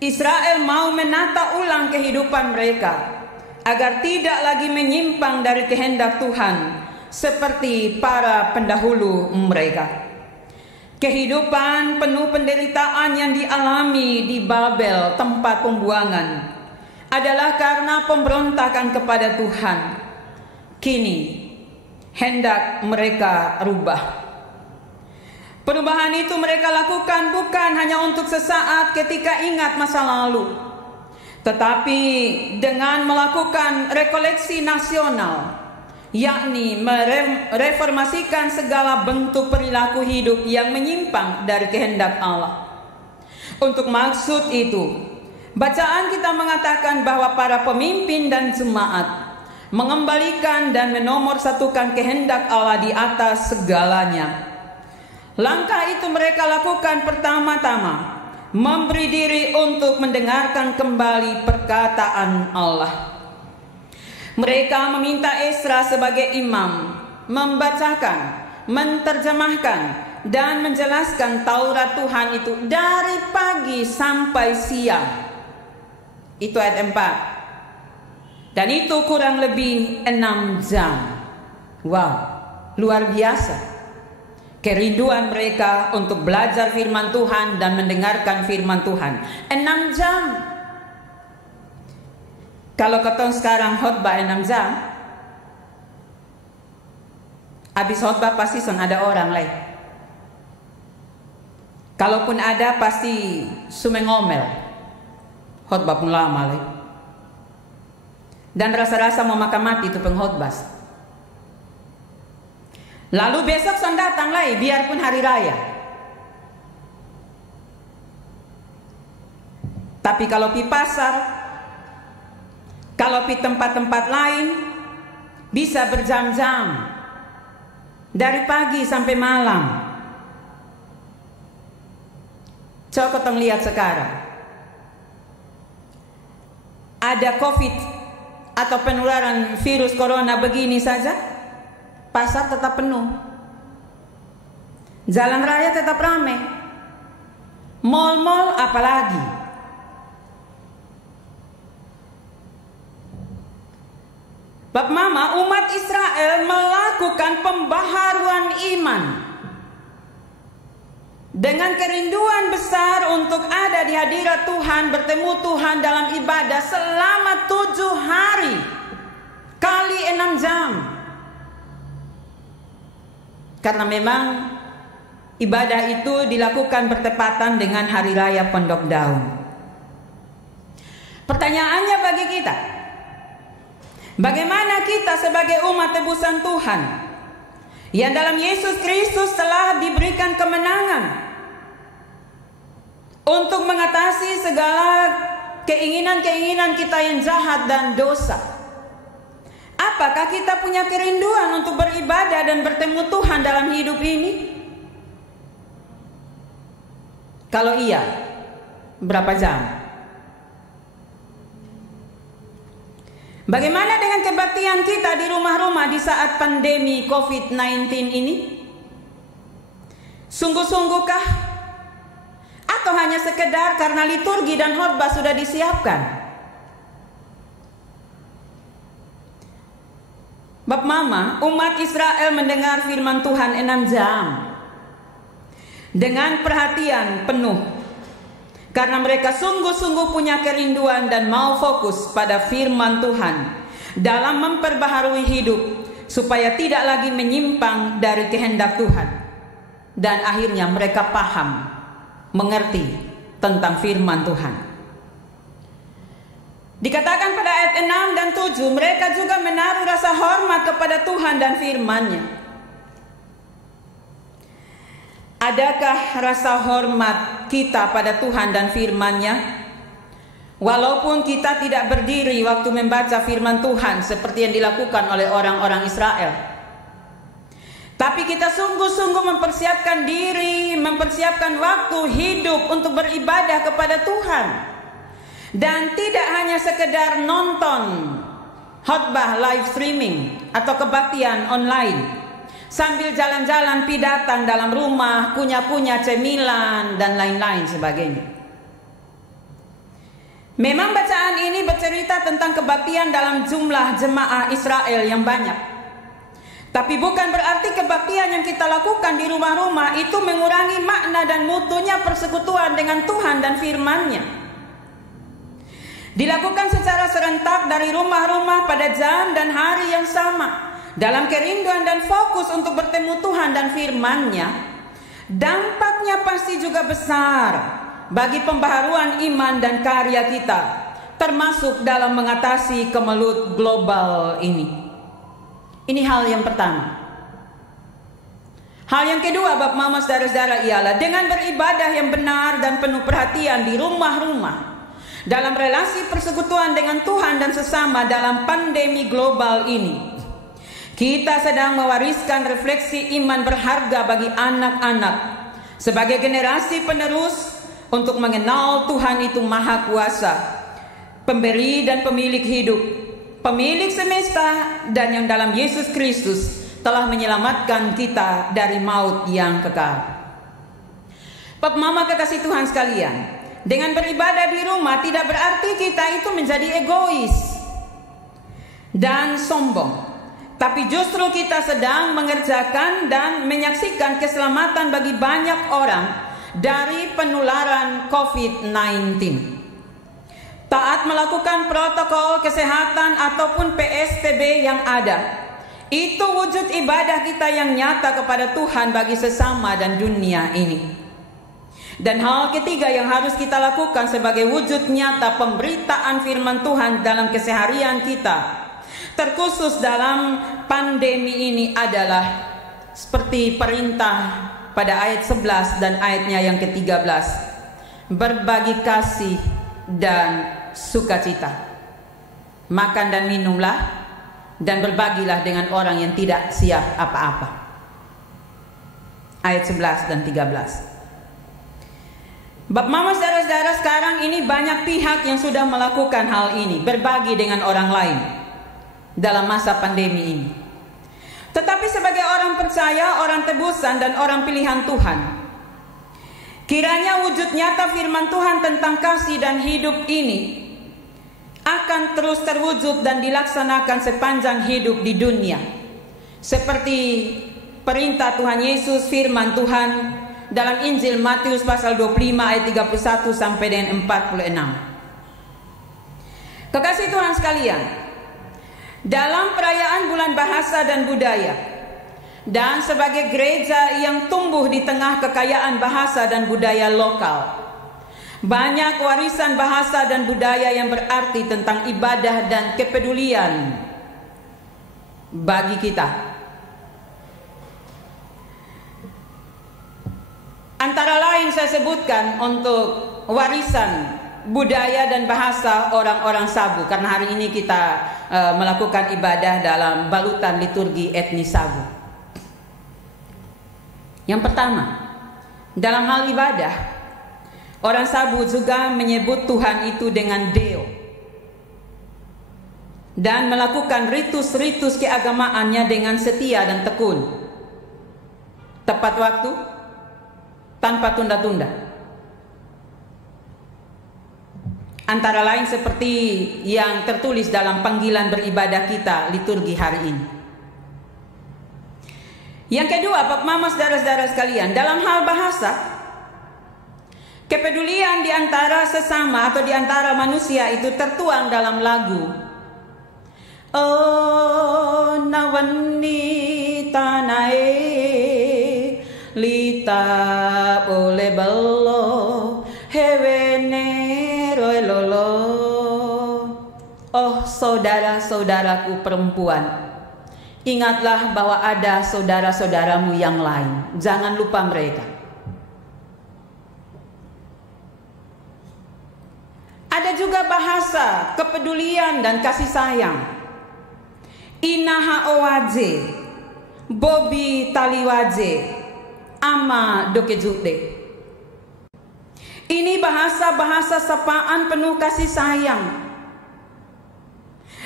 Israel mau menata ulang kehidupan mereka agar tidak lagi menyimpang dari kehendak Tuhan seperti para pendahulu mereka. Kehidupan penuh penderitaan yang dialami di Babel, tempat pembuangan, adalah karena pemberontakan kepada Tuhan. Kini hendak mereka rubah. Perubahan itu mereka lakukan bukan hanya untuk sesaat ketika ingat masa lalu, tetapi dengan melakukan rekoleksi nasional, yakni mereformasikan segala bentuk perilaku hidup yang menyimpang dari kehendak Allah. Untuk maksud itu, bacaan kita mengatakan bahwa para pemimpin dan jemaat mengembalikan dan menomorsatukan kehendak Allah di atas segalanya. Langkah itu mereka lakukan pertama-tama, memberi diri untuk mendengarkan kembali perkataan Allah. Mereka meminta Ezra sebagai imam membacakan, menerjemahkan, dan menjelaskan Taurat Tuhan itu dari pagi sampai siang. Itu ayat 4. Dan itu kurang lebih 6 jam. Wow, luar biasa. Kerinduan mereka untuk belajar firman Tuhan dan mendengarkan firman Tuhan. 6 jam. Kalau ketong sekarang khotbah 6 jam, habis khotbah pasti ada orang lain. Kalaupun ada pasti sumengomel. Khotbah pun lama lain. Dan rasa-rasa mau makan mati itu pengkhotbah. Lalu besok son datang lagi, biarpun hari raya. Tapi kalau pi pasar, kalau pi tempat-tempat lain, bisa berjam-jam, dari pagi sampai malam. Coba kita lihat sekarang, ada COVID atau penularan virus corona begini saja, pasar tetap penuh, jalan raya tetap ramai, mal-mal apalagi. Bapak Mama, umat Israel melakukan pembaharuan iman dengan kerinduan besar untuk ada di hadirat Tuhan, bertemu Tuhan dalam ibadah selama 7 hari kali 6 jam. Karena memang ibadah itu dilakukan bertepatan dengan hari raya Pondok Daun. Pertanyaannya bagi kita, bagaimana kita sebagai umat tebusan Tuhan yang dalam Yesus Kristus telah diberikan kemenangan untuk mengatasi segala keinginan-keinginan kita yang jahat dan dosa? Apakah kita punya kerinduan untuk beribadah dan bertemu Tuhan dalam hidup ini? Kalau iya, berapa jam? Bagaimana dengan kebaktian kita di rumah-rumah di saat pandemi COVID-19 ini? Sungguh-sungguhkah? Atau hanya sekedar karena liturgi dan khotbah sudah disiapkan? Bapak Mama, umat Israel mendengar firman Tuhan 6 jam dengan perhatian penuh, karena mereka sungguh-sungguh punya kerinduan dan mau fokus pada firman Tuhan dalam memperbaharui hidup supaya tidak lagi menyimpang dari kehendak Tuhan. Dan akhirnya mereka paham, mengerti tentang firman Tuhan. Dikatakan pada ayat 6 dan 7, mereka juga menaruh rasa hormat kepada Tuhan dan firman-Nya. Adakah rasa hormat kita pada Tuhan dan firman-Nya? Walaupun kita tidak berdiri waktu membaca firman Tuhan seperti yang dilakukan oleh orang-orang Israel, tapi kita sungguh-sungguh mempersiapkan diri, mempersiapkan waktu hidup untuk beribadah kepada Tuhan. Dan tidak hanya sekedar nonton khotbah live streaming atau kebaktian online sambil jalan-jalan pidatan dalam rumah, kunyah-kunyah cemilan dan lain-lain sebagainya. Memang bacaan ini bercerita tentang kebaktian dalam jumlah jemaah Israel yang banyak. Tapi bukan berarti kebaktian yang kita lakukan di rumah-rumah itu mengurangi makna dan mutunya persekutuan dengan Tuhan dan firman-Nya. Dilakukan secara serentak dari rumah-rumah pada jam dan hari yang sama, dalam kerinduan dan fokus untuk bertemu Tuhan dan firman-Nya, dampaknya pasti juga besar bagi pembaharuan iman dan karya kita, termasuk dalam mengatasi kemelut global ini. Ini hal yang pertama. Hal yang kedua, Bapak Mama saudara-saudara, ialah dengan beribadah yang benar dan penuh perhatian di rumah-rumah, dalam relasi persekutuan dengan Tuhan dan sesama dalam pandemi global ini, kita sedang mewariskan refleksi iman berharga bagi anak-anak sebagai generasi penerus untuk mengenal Tuhan itu Maha Kuasa, pemberi dan pemilik hidup, pemilik semesta, dan yang dalam Yesus Kristus telah menyelamatkan kita dari maut yang kekal. Bapak Mama kekasih Tuhan sekalian, dengan beribadah di rumah tidak berarti kita itu menjadi egois dan sombong, tapi justru kita sedang mengerjakan dan menyaksikan keselamatan bagi banyak orang dari penularan COVID-19. Taat melakukan protokol kesehatan ataupun PSBB yang ada, itu wujud ibadah kita yang nyata kepada Tuhan bagi sesama dan dunia ini. Dan hal ketiga yang harus kita lakukan sebagai wujud nyata pemberitaan firman Tuhan dalam keseharian kita, terkhusus dalam pandemi ini, adalah seperti perintah pada ayat 11 dan ayatnya yang ke-13, berbagi kasih dan sukacita. Makan dan minumlah dan berbagilah dengan orang yang tidak siap apa-apa. Ayat 11 dan 13. Bapak Mama saudara-saudara, sekarang ini banyak pihak yang sudah melakukan hal ini, berbagi dengan orang lain dalam masa pandemi ini. Tetapi sebagai orang percaya, orang tebusan dan orang pilihan Tuhan, kiranya wujud nyata firman Tuhan tentang kasih dan hidup ini akan terus terwujud dan dilaksanakan sepanjang hidup di dunia, seperti perintah Tuhan Yesus, firman Tuhan dalam Injil Matius pasal 25 ayat 31 sampai dengan 46. Kekasih Tuhan sekalian, dalam perayaan bulan bahasa dan budaya, dan sebagai gereja yang tumbuh di tengah kekayaan bahasa dan budaya lokal, banyak warisan bahasa dan budaya yang berarti tentang ibadah dan kepedulian bagi kita. Antara lain saya sebutkan untuk warisan budaya dan bahasa orang-orang Sabu, karena hari ini kita melakukan ibadah dalam balutan liturgi etnis Sabu. Yang pertama, dalam hal ibadah, orang Sabu juga menyebut Tuhan itu dengan Deo dan melakukan ritus-ritus keagamaannya dengan setia dan tekun, tepat waktu, tanpa tunda-tunda. Antara lain seperti yang tertulis dalam panggilan beribadah kita liturgi hari ini. Yang kedua, Bapak Mama saudara-saudara sekalian, dalam hal bahasa, kepedulian di antara sesama atau di antara manusia itu tertuang dalam lagu Oh nawani tanae lita boleh belo hewene roelolo. Oh saudara-saudaraku perempuan, ingatlah bahwa ada saudara-saudaramu yang lain, jangan lupa mereka. Ada juga bahasa kepedulian dan kasih sayang. Inaha owaje, bobi taliwaje, ama dokejude. Ini bahasa-bahasa sapaan penuh kasih sayang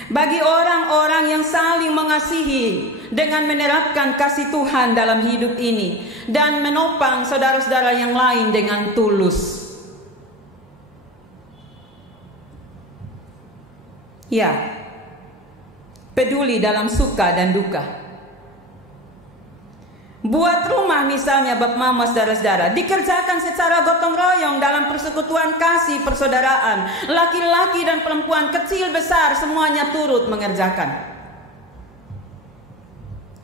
bagi orang-orang yang saling mengasihi dengan menerapkan kasih Tuhan dalam hidup ini dan menopang saudara-saudara yang lain dengan tulus. Ya, peduli dalam suka dan duka. Buat rumah misalnya Bapak Mama saudara-saudara, dikerjakan secara gotong royong dalam persekutuan kasih persaudaraan. Laki-laki dan perempuan, kecil besar, semuanya turut mengerjakan.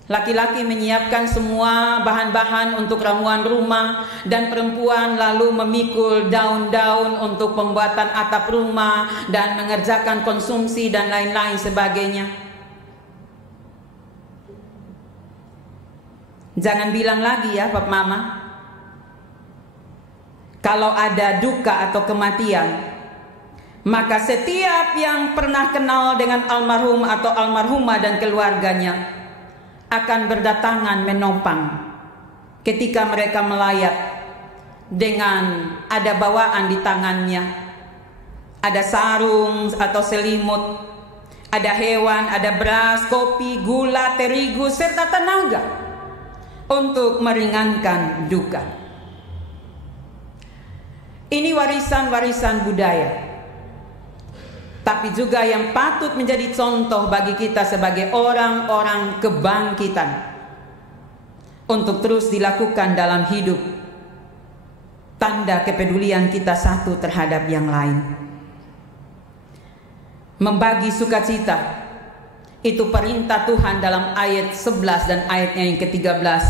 Laki-laki menyiapkan semua bahan-bahan untuk ramuan rumah, dan perempuan lalu memikul daun-daun untuk pembuatan atap rumah dan mengerjakan konsumsi dan lain-lain sebagainya. Jangan bilang lagi ya Bapak Mama, kalau ada duka atau kematian, maka setiap yang pernah kenal dengan almarhum atau almarhumah dan keluarganya akan berdatangan menopang ketika mereka melayat dengan ada bawaan di tangannya, ada sarung atau selimut, ada hewan, ada beras, kopi, gula, terigu, serta tenaga untuk meringankan duka. Ini warisan-warisan budaya, tapi juga yang patut menjadi contoh bagi kita sebagai orang-orang kebangkitan untuk terus dilakukan dalam hidup, tanda kepedulian kita satu terhadap yang lain. Membagi sukacita itu perintah Tuhan dalam ayat 11 dan ayatnya yang ke-13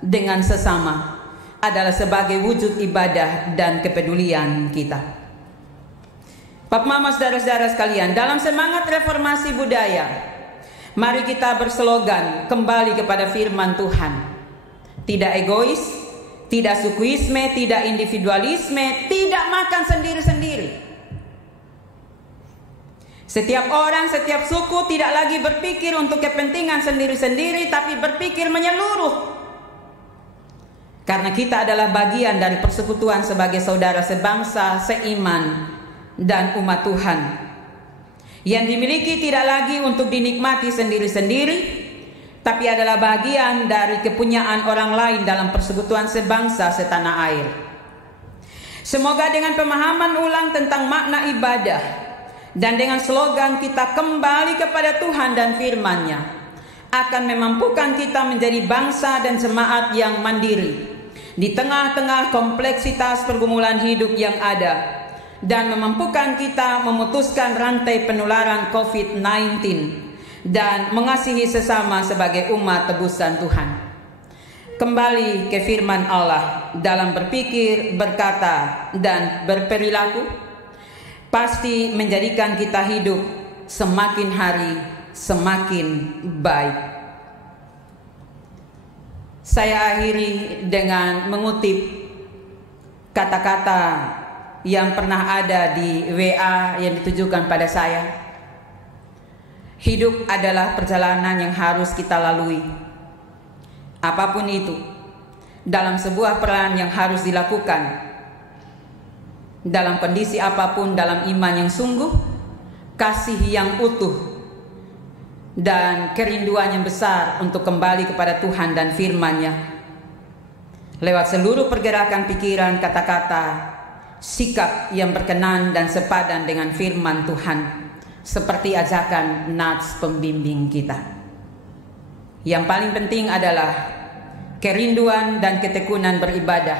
dengan sesama adalah sebagai wujud ibadah dan kepedulian kita. Bapak Mama saudara-saudara sekalian, dalam semangat reformasi budaya, mari kita berslogan kembali kepada firman Tuhan. Tidak egois, tidak sukuisme, tidak individualisme, tidak makan sendiri-sendiri. Setiap orang, setiap suku tidak lagi berpikir untuk kepentingan sendiri-sendiri, tapi berpikir menyeluruh. Karena kita adalah bagian dari persekutuan sebagai saudara sebangsa, seiman, dan umat Tuhan. Yang dimiliki tidak lagi untuk dinikmati sendiri-sendiri, tapi adalah bagian dari kepunyaan orang lain dalam persekutuan sebangsa setanah air. Semoga dengan pemahaman ulang tentang makna ibadah, dan dengan slogan kita kembali kepada Tuhan dan firman-Nya, akan memampukan kita menjadi bangsa dan jemaat yang mandiri di tengah-tengah kompleksitas pergumulan hidup yang ada, dan memampukan kita memutuskan rantai penularan COVID-19 dan mengasihi sesama sebagai umat tebusan Tuhan. Kembali ke firman Allah dalam berpikir, berkata, dan berperilaku pasti menjadikan kita hidup semakin hari semakin baik. Saya akhiri dengan mengutip kata-kata yang pernah ada di WA yang ditujukan pada saya. Hidup adalah perjalanan yang harus kita lalui. Apapun itu, dalam sebuah peran yang harus dilakukan, dalam kondisi apapun, dalam iman yang sungguh, kasih yang utuh, dan kerinduan yang besar untuk kembali kepada Tuhan dan firman-Nya. Lewat seluruh pergerakan pikiran, kata-kata, sikap yang berkenan dan sepadan dengan firman Tuhan, seperti ajakan nats pembimbing kita. Yang paling penting adalah kerinduan dan ketekunan beribadah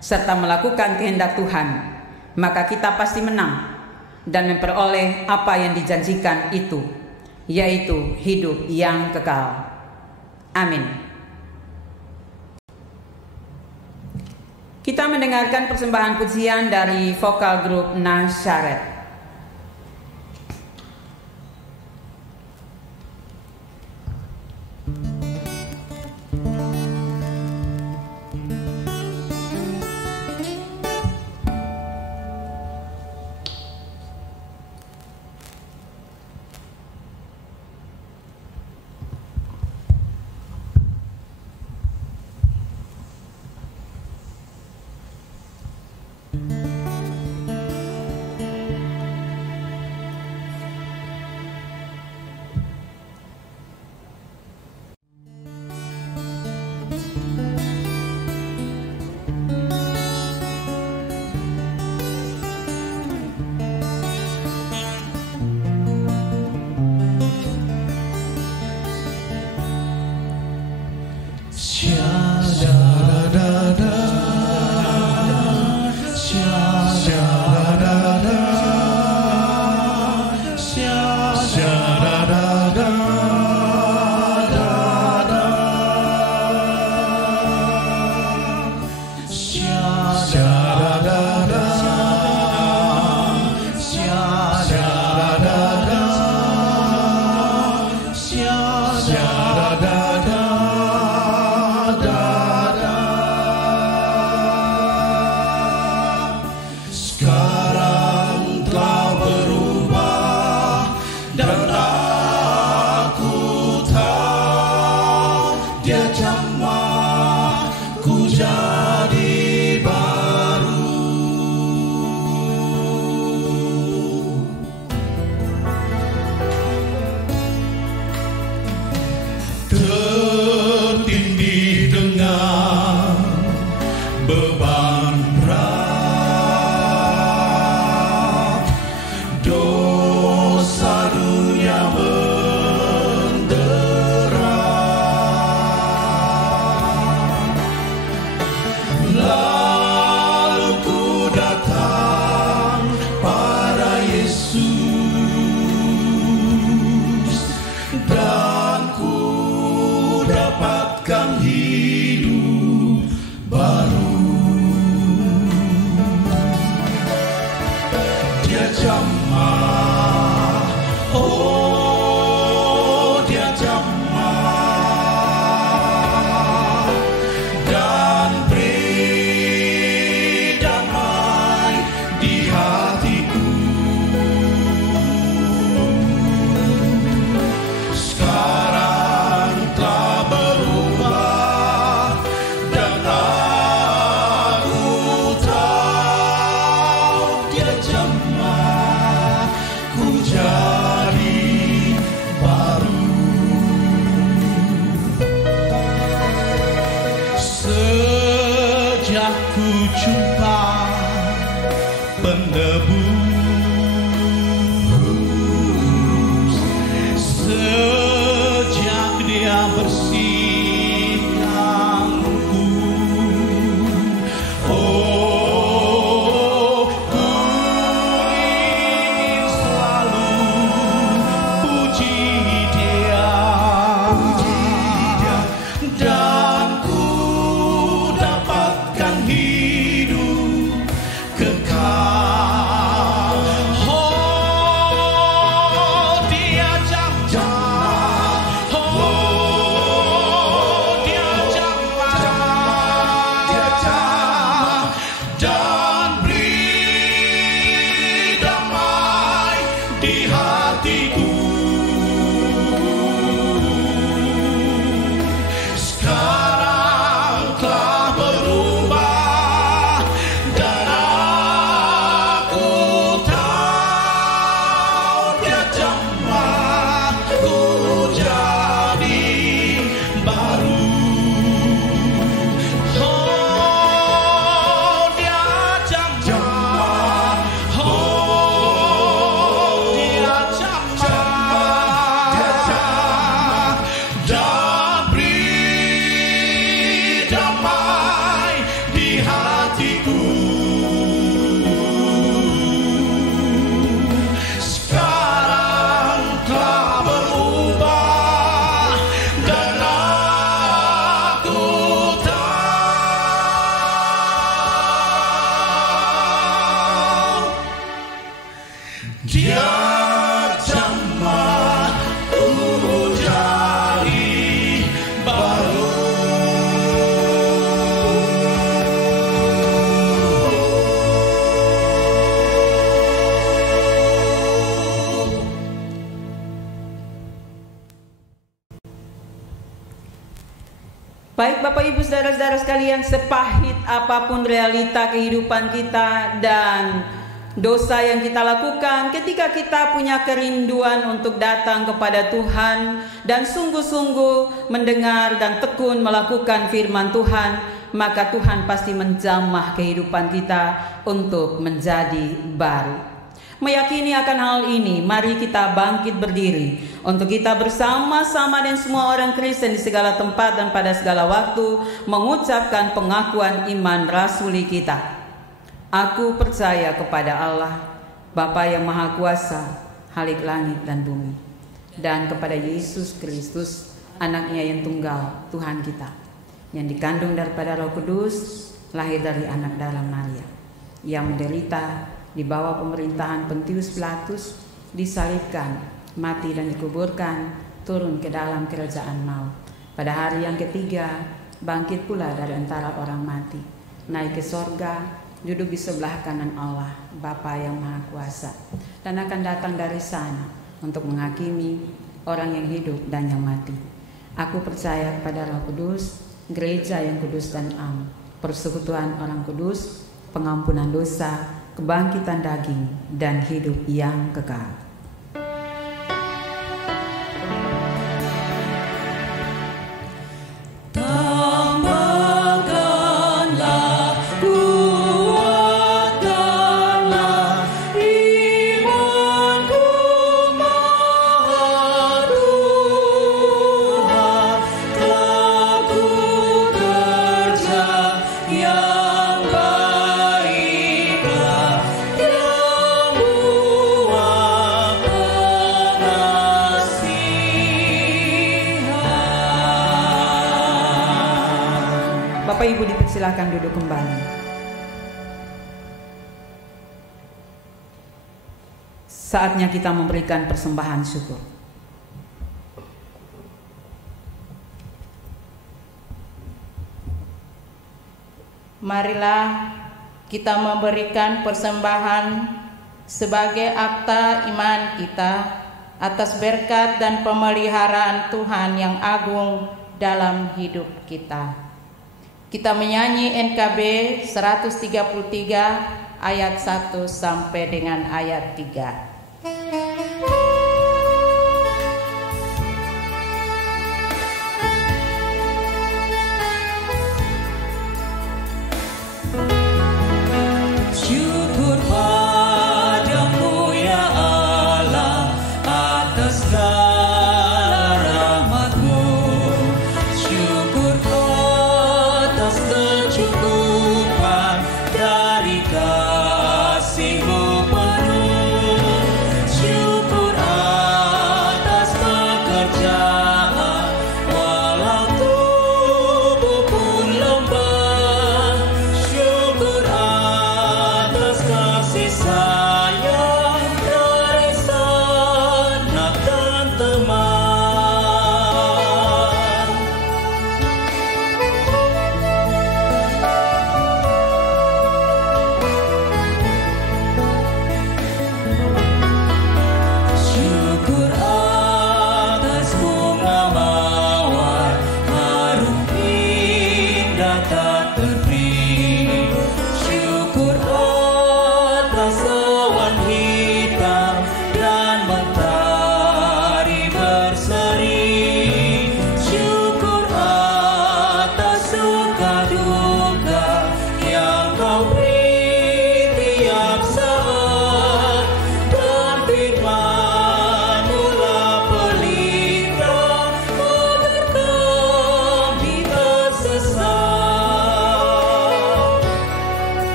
serta melakukan kehendak Tuhan. Maka kita pasti menang dan memperoleh apa yang dijanjikan itu, yaitu hidup yang kekal. Amin. Kita mendengarkan persembahan pujian dari vokal grup Nasyaret. jadi baru. Sejak ku jumpa penebus, sejak dia bersihkanku, oh, ku ingin selalu puji dia, dan ku dapatkan hidup kekal. Oh, dia jamah, oh, dia jamah, dan beri damai di hatiku. Sekarang telah berubah, dan aku tahu dia jamah ku jadi baru. Oh, dia jamah, oh, dia jamah, dan beri damai di hatiku. Sekarang telah berubah, dan aku tahu dia jamah ku jadi baru. Baik Bapak Ibu saudara-saudara sekalian, sepahit apapun realita kehidupan kita dan dosa yang kita lakukan, ketika kita punya kerinduan untuk datang kepada Tuhan dan sungguh-sungguh mendengar dan tekun melakukan firman Tuhan, maka Tuhan pasti menjamah kehidupan kita untuk menjadi baru. Meyakini akan hal ini, mari kita bangkit berdiri untuk kita bersama-sama dan semua orang Kristen di segala tempat dan pada segala waktu mengucapkan pengakuan iman rasuli kita. Aku percaya kepada Allah, Bapa yang Maha Kuasa, Khalik langit dan bumi, dan kepada Yesus Kristus, anaknya yang tunggal, Tuhan kita, yang dikandung daripada Roh Kudus, lahir dari anak darah Maria, yang menderita di bawah pemerintahan Pontius Pilatus, disalibkan, mati dan dikuburkan, turun ke dalam kerajaan maut. Pada hari yang ketiga, bangkit pula dari antara orang mati, naik ke sorga, duduk di sebelah kanan Allah, Bapa yang Maha Kuasa, dan akan datang dari sana untuk menghakimi orang yang hidup dan yang mati. Aku percaya kepada Roh Kudus, gereja yang kudus dan am, persekutuan orang kudus, pengampunan dosa, kebangkitan daging, dan hidup yang kekal. Tambahkanlah, kuatkanlah imanku, Maha Tuhan, telah ku kerja yang baiklah, yang buah pengasihan. Bapak Ibu dipersilakan duduk kembali. Saatnya kita memberikan persembahan syukur. Marilah kita memberikan persembahan sebagai akta iman kita atas berkat dan pemeliharaan Tuhan yang agung dalam hidup kita. Kita menyanyi NKB 133 ayat 1 sampai dengan ayat 3.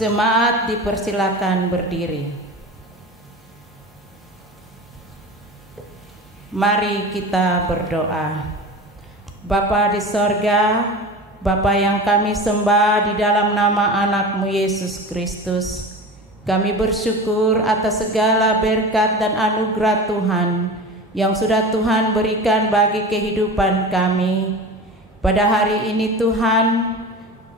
Jemaat dipersilakan berdiri. Mari kita berdoa. Bapa di sorga, Bapa yang kami sembah di dalam nama anak-Mu Yesus Kristus, kami bersyukur atas segala berkat dan anugerah Tuhan yang sudah Tuhan berikan bagi kehidupan kami. Pada hari ini Tuhan,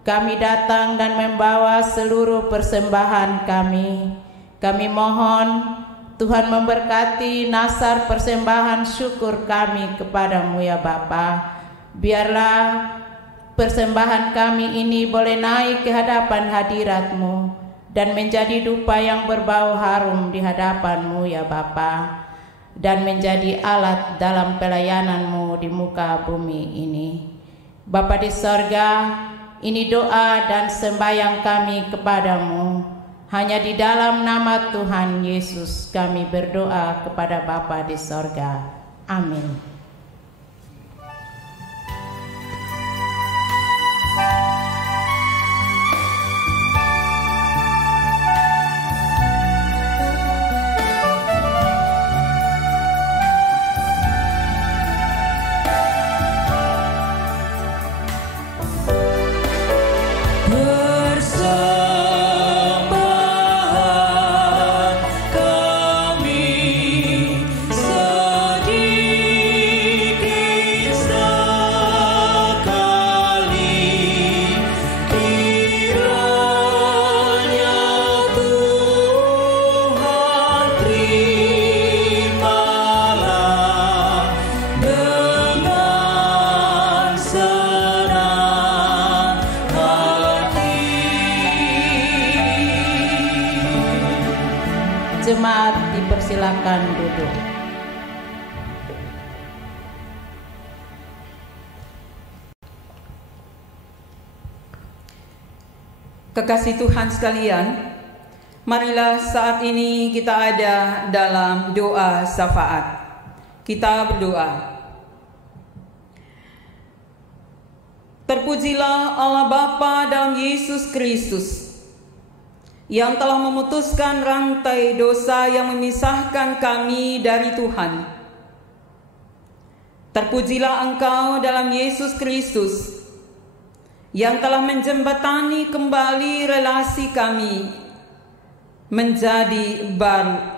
kami datang dan membawa seluruh persembahan kami. Kami mohon Tuhan memberkati nasar persembahan syukur kami kepadamu ya Bapa. Biarlah persembahan kami ini boleh naik ke hadapan hadirat-Mu dan menjadi dupa yang berbau harum di hadapan-Mu ya Bapa, dan menjadi alat dalam pelayanan-Mu di muka bumi ini. Bapa di sorga, ini doa dan sembahyang kami kepadamu. Hanya di dalam nama Tuhan Yesus kami berdoa kepada Bapa di sorga. Amin. Jemaat dipersilakan duduk. Kekasih Tuhan sekalian, marilah saat ini kita ada dalam doa syafaat. Kita berdoa. Terpujilah Allah Bapa dalam Yesus Kristus, yang telah memutuskan rantai dosa yang memisahkan kami dari Tuhan. Terpujilah Engkau dalam Yesus Kristus, yang telah menjembatani kembali relasi kami menjadi baru.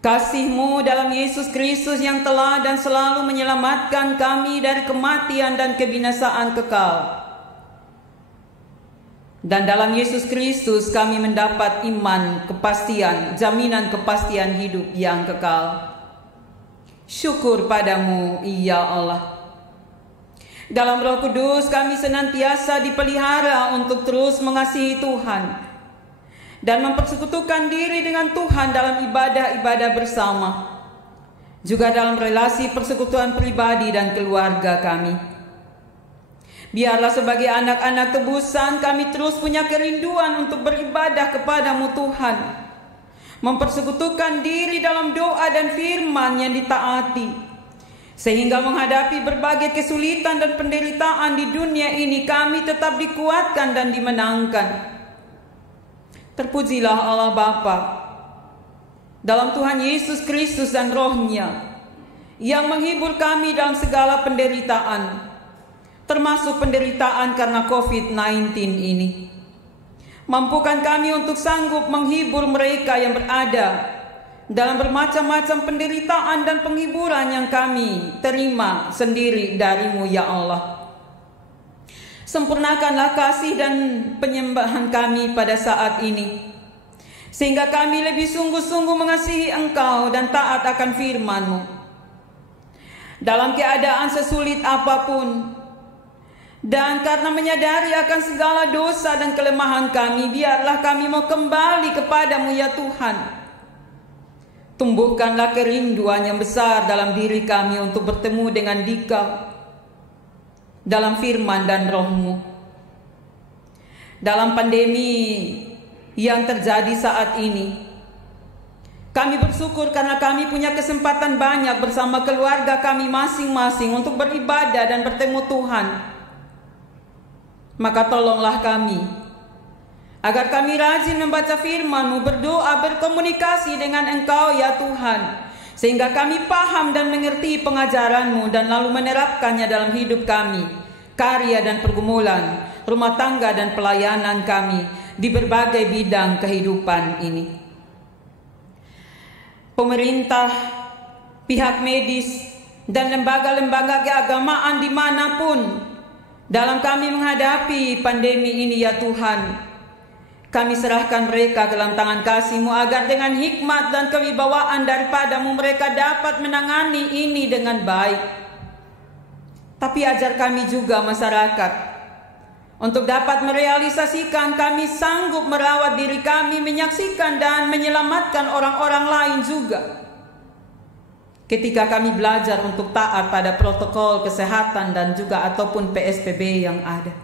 Kasih-Mu dalam Yesus Kristus yang telah dan selalu menyelamatkan kami dari kematian dan kebinasaan kekal. Dan dalam Yesus Kristus kami mendapat iman, kepastian, jaminan kepastian hidup yang kekal. Syukur padamu, ya Allah. Dalam Roh Kudus kami senantiasa dipelihara untuk terus mengasihi Tuhan dan mempersekutukan diri dengan Tuhan dalam ibadah-ibadah bersama, juga dalam relasi persekutuan pribadi dan keluarga kami. Biarlah sebagai anak-anak tebusan kami terus punya kerinduan untuk beribadah kepadamu Tuhan, mempersekutukan diri dalam doa dan firman yang ditaati, sehingga menghadapi berbagai kesulitan dan penderitaan di dunia ini kami tetap dikuatkan dan dimenangkan. Terpujilah Allah Bapa dalam Tuhan Yesus Kristus dan Roh-Nya yang menghibur kami dalam segala penderitaan, termasuk penderitaan karena COVID-19 ini. Mampukan kami untuk sanggup menghibur mereka yang berada dalam bermacam-macam penderitaan dan penghiburan yang kami terima sendiri dari-Mu, ya Allah. Sempurnakanlah kasih dan penyembahan kami pada saat ini, sehingga kami lebih sungguh-sungguh mengasihi Engkau dan taat akan firman-Mu. Dalam keadaan sesulit apapun, dan karena menyadari akan segala dosa dan kelemahan kami, biarlah kami mau kembali kepadamu, ya Tuhan. Tumbuhkanlah kerinduan yang besar dalam diri kami untuk bertemu dengan Dikau dalam firman dan Roh-Mu. Dalam pandemi yang terjadi saat ini, kami bersyukur karena kami punya kesempatan banyak bersama keluarga kami masing-masing untuk beribadah dan bertemu Tuhan. Maka tolonglah kami, agar kami rajin membaca firman-Mu, berdoa, berkomunikasi dengan Engkau, ya Tuhan, sehingga kami paham dan mengerti pengajaran-Mu dan lalu menerapkannya dalam hidup kami, karya dan pergumulan, rumah tangga dan pelayanan kami di berbagai bidang kehidupan ini. Pemerintah, pihak medis, dan lembaga-lembaga keagamaan dimanapun dalam kami menghadapi pandemi ini, ya Tuhan, kami serahkan mereka ke dalam tangan kasih-Mu, agar dengan hikmat dan kewibawaan daripada-Mu mereka dapat menangani ini dengan baik. Tapi ajar kami juga masyarakat untuk dapat merealisasikan kami sanggup merawat diri kami, menyaksikan dan menyelamatkan orang-orang lain juga. Ketika kami belajar untuk taat pada protokol kesehatan dan juga ataupun PSBB yang ada.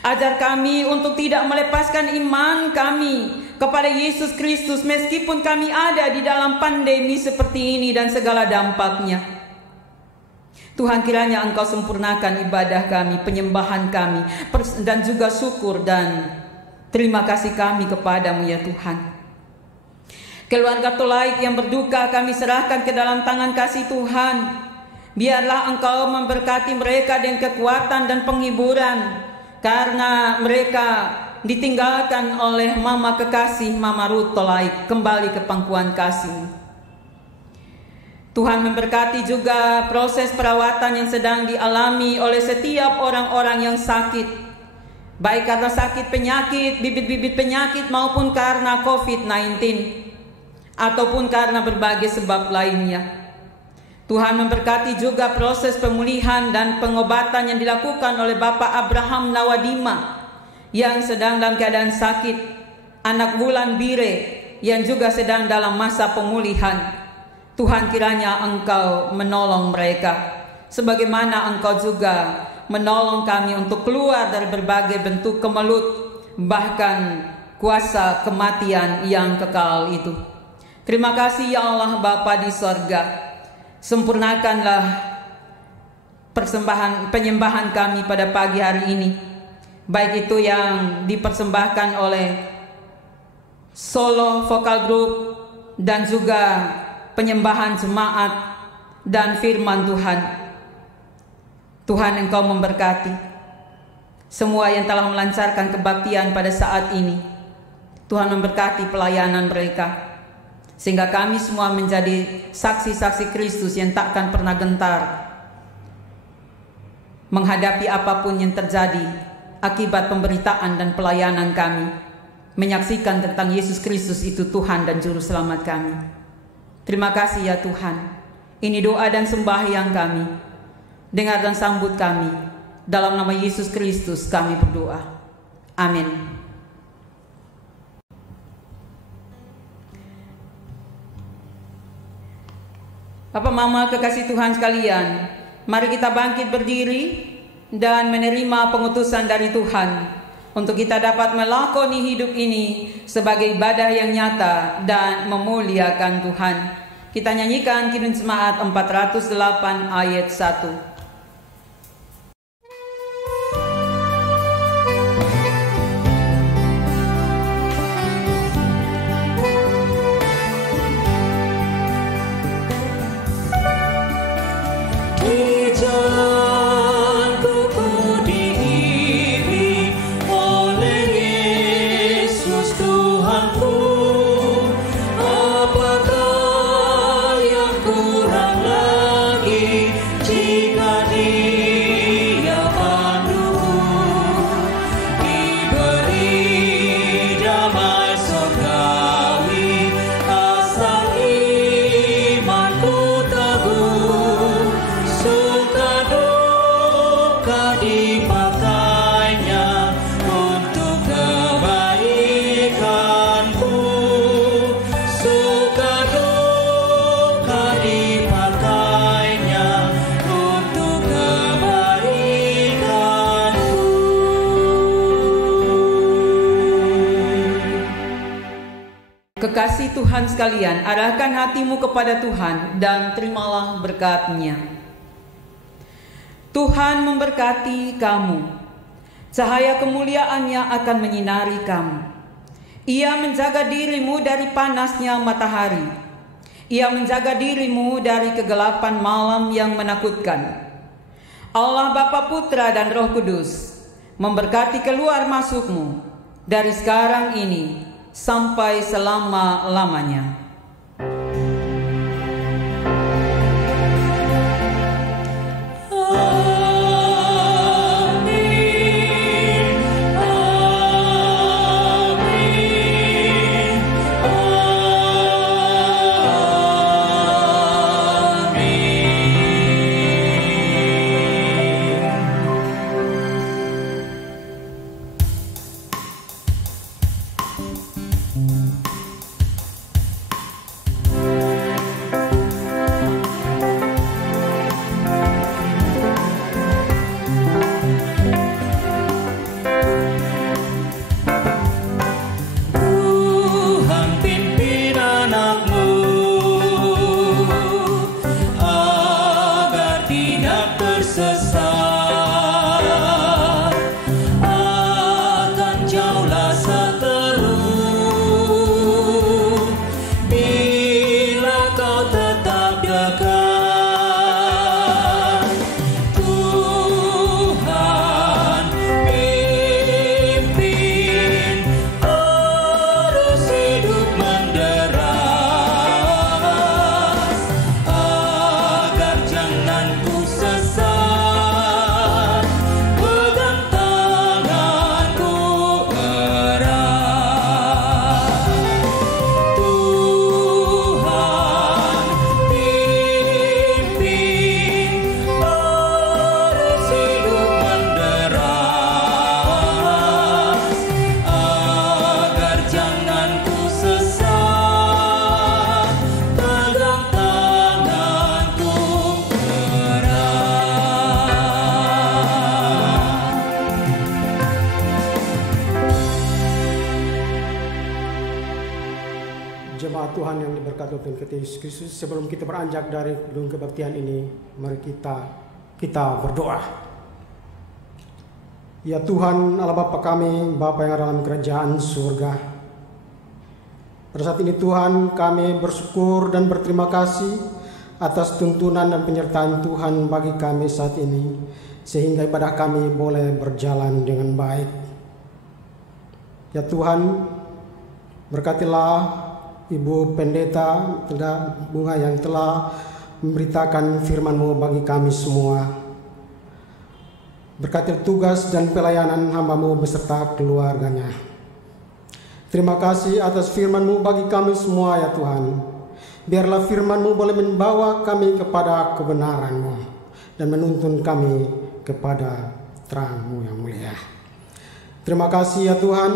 Ajar kami untuk tidak melepaskan iman kami kepada Yesus Kristus meskipun kami ada di dalam pandemi seperti ini dan segala dampaknya. Tuhan, kiranya Engkau sempurnakan ibadah kami, penyembahan kami, dan juga syukur dan terima kasih kami kepadamu, ya Tuhan. Keluarga Tolaik yang berduka kami serahkan ke dalam tangan kasih Tuhan. Biarlah Engkau memberkati mereka dengan kekuatan dan penghiburan, karena mereka ditinggalkan oleh Mama kekasih, Mama Ruth Tolaik, kembali ke pangkuan kasih. Tuhan memberkati juga proses perawatan yang sedang dialami oleh setiap orang-orang yang sakit, baik karena sakit penyakit, bibit-bibit penyakit maupun karena COVID-19, ataupun karena berbagai sebab lainnya. Tuhan memberkati juga proses pemulihan dan pengobatan yang dilakukan oleh Bapak Abraham Nawadima yang sedang dalam keadaan sakit, anak Bulan Bire yang juga sedang dalam masa pemulihan. Tuhan, kiranya Engkau menolong mereka, sebagaimana Engkau juga menolong kami untuk keluar dari berbagai bentuk kemelut, bahkan kuasa kematian yang kekal itu. Terima kasih, ya Allah Bapa di sorga. Sempurnakanlah penyembahan kami pada pagi hari ini. baik itu yang dipersembahkan oleh solo vokal group dan juga penyembahan jemaat dan firman Tuhan. Tuhan, Engkau memberkati semua yang telah melancarkan kebaktian pada saat ini. Tuhan memberkati pelayanan mereka, sehingga kami semua menjadi saksi-saksi Kristus yang takkan pernah gentar menghadapi apapun yang terjadi akibat pemberitaan dan pelayanan kami, menyaksikan tentang Yesus Kristus itu Tuhan dan Juru Selamat kami. Terima kasih ya Tuhan. Ini doa dan sembahyang kami. Dengar dan sambut kami. Dalam nama Yesus Kristus kami berdoa. Amin. Bapak Mama kekasih Tuhan sekalian, mari kita bangkit berdiri dan menerima pengutusan dari Tuhan untuk kita dapat melakoni hidup ini sebagai ibadah yang nyata dan memuliakan Tuhan. Kita nyanyikan Kidung Jemaat 408 ayat 1. Kekasih Tuhan sekalian, arahkan hatimu kepada Tuhan dan terimalah berkat-Nya. Tuhan memberkati kamu. Cahaya kemuliaan-Nya akan menyinari kamu. Ia menjaga dirimu dari panasnya matahari. Ia menjaga dirimu dari kegelapan malam yang menakutkan. Allah Bapa, Putra dan Roh Kudus memberkati keluar masukmu dari sekarang ini sampai selama-lamanya. Jemaat Tuhan yang diberkati Tuhan Yesus Kristus, sebelum kita beranjak dari gedung kebaktian ini, mari kita berdoa. Ya Tuhan Allah Bapa kami, Bapa yang ada dalam kerajaan surga. Pada saat ini Tuhan, kami bersyukur dan berterima kasih atas tuntunan dan penyertaan Tuhan bagi kami saat ini, sehingga ibadah kami boleh berjalan dengan baik. Ya Tuhan, berkatilah Ibu Pendeta Bunga yang telah memberitakan firman-Mu bagi kami semua. Berkati tugas dan pelayanan hamba-Mu beserta keluarganya. Terima kasih atas firman-Mu bagi kami semua ya Tuhan. Biarlah firman-Mu boleh membawa kami kepada kebenaran-Mu dan menuntun kami kepada terang-Mu yang mulia. Terima kasih ya Tuhan.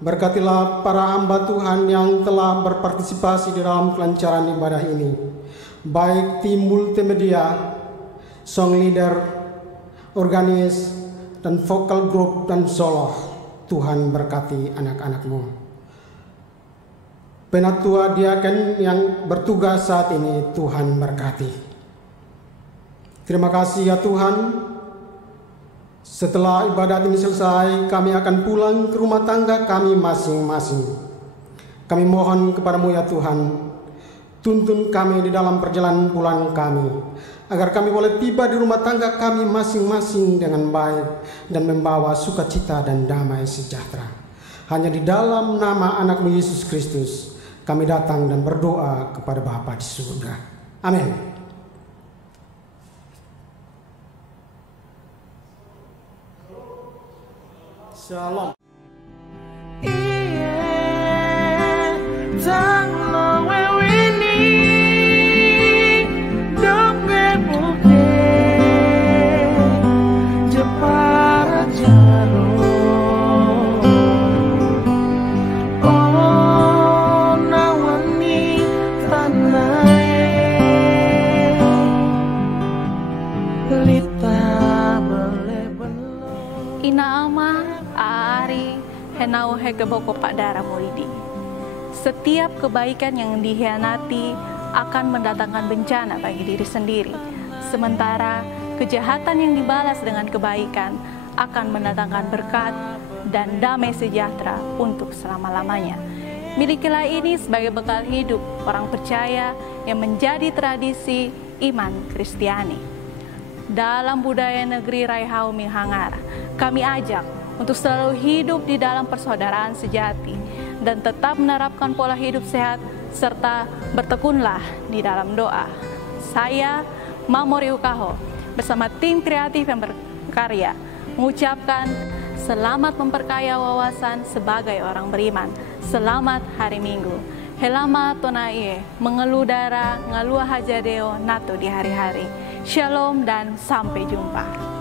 Berkatilah para hamba Tuhan yang telah berpartisipasi di dalam kelancaran ibadah ini. Baik tim multimedia, song leader, organis, dan vokal group dan solo. Tuhan berkati anak-anak-Mu. Penatua diaken yang bertugas saat ini, Tuhan berkati. Terima kasih ya Tuhan. Setelah ibadat ini selesai, kami akan pulang ke rumah tangga kami masing-masing. Kami mohon kepadamu ya Tuhan, tuntun kami di dalam perjalanan pulang kami, agar kami boleh tiba di rumah tangga kami masing-masing dengan baik dan membawa sukacita dan damai sejahtera. Hanya di dalam nama anak-Mu Yesus Kristus kami datang dan berdoa kepada Bapa di surga. Amin. Shalom. Henau hekeboko Pak Dara Muridi. Setiap kebaikan yang dihianati akan mendatangkan bencana bagi diri sendiri. Sementara kejahatan yang dibalas dengan kebaikan akan mendatangkan berkat dan damai sejahtera untuk selama-lamanya. Milikilah ini sebagai bekal hidup orang percaya yang menjadi tradisi iman Kristiani. Dalam budaya negeri Raihau Minghangara, kami ajak untuk selalu hidup di dalam persaudaraan sejati dan tetap menerapkan pola hidup sehat serta bertekunlah di dalam doa. Saya, Mamori Ukaho, bersama tim kreatif yang berkarya, mengucapkan selamat memperkaya wawasan sebagai orang beriman. Selamat hari Minggu. Helama tonaie, mengeluh darah, ngalua hajadeo nato di hari-hari. Shalom dan sampai jumpa.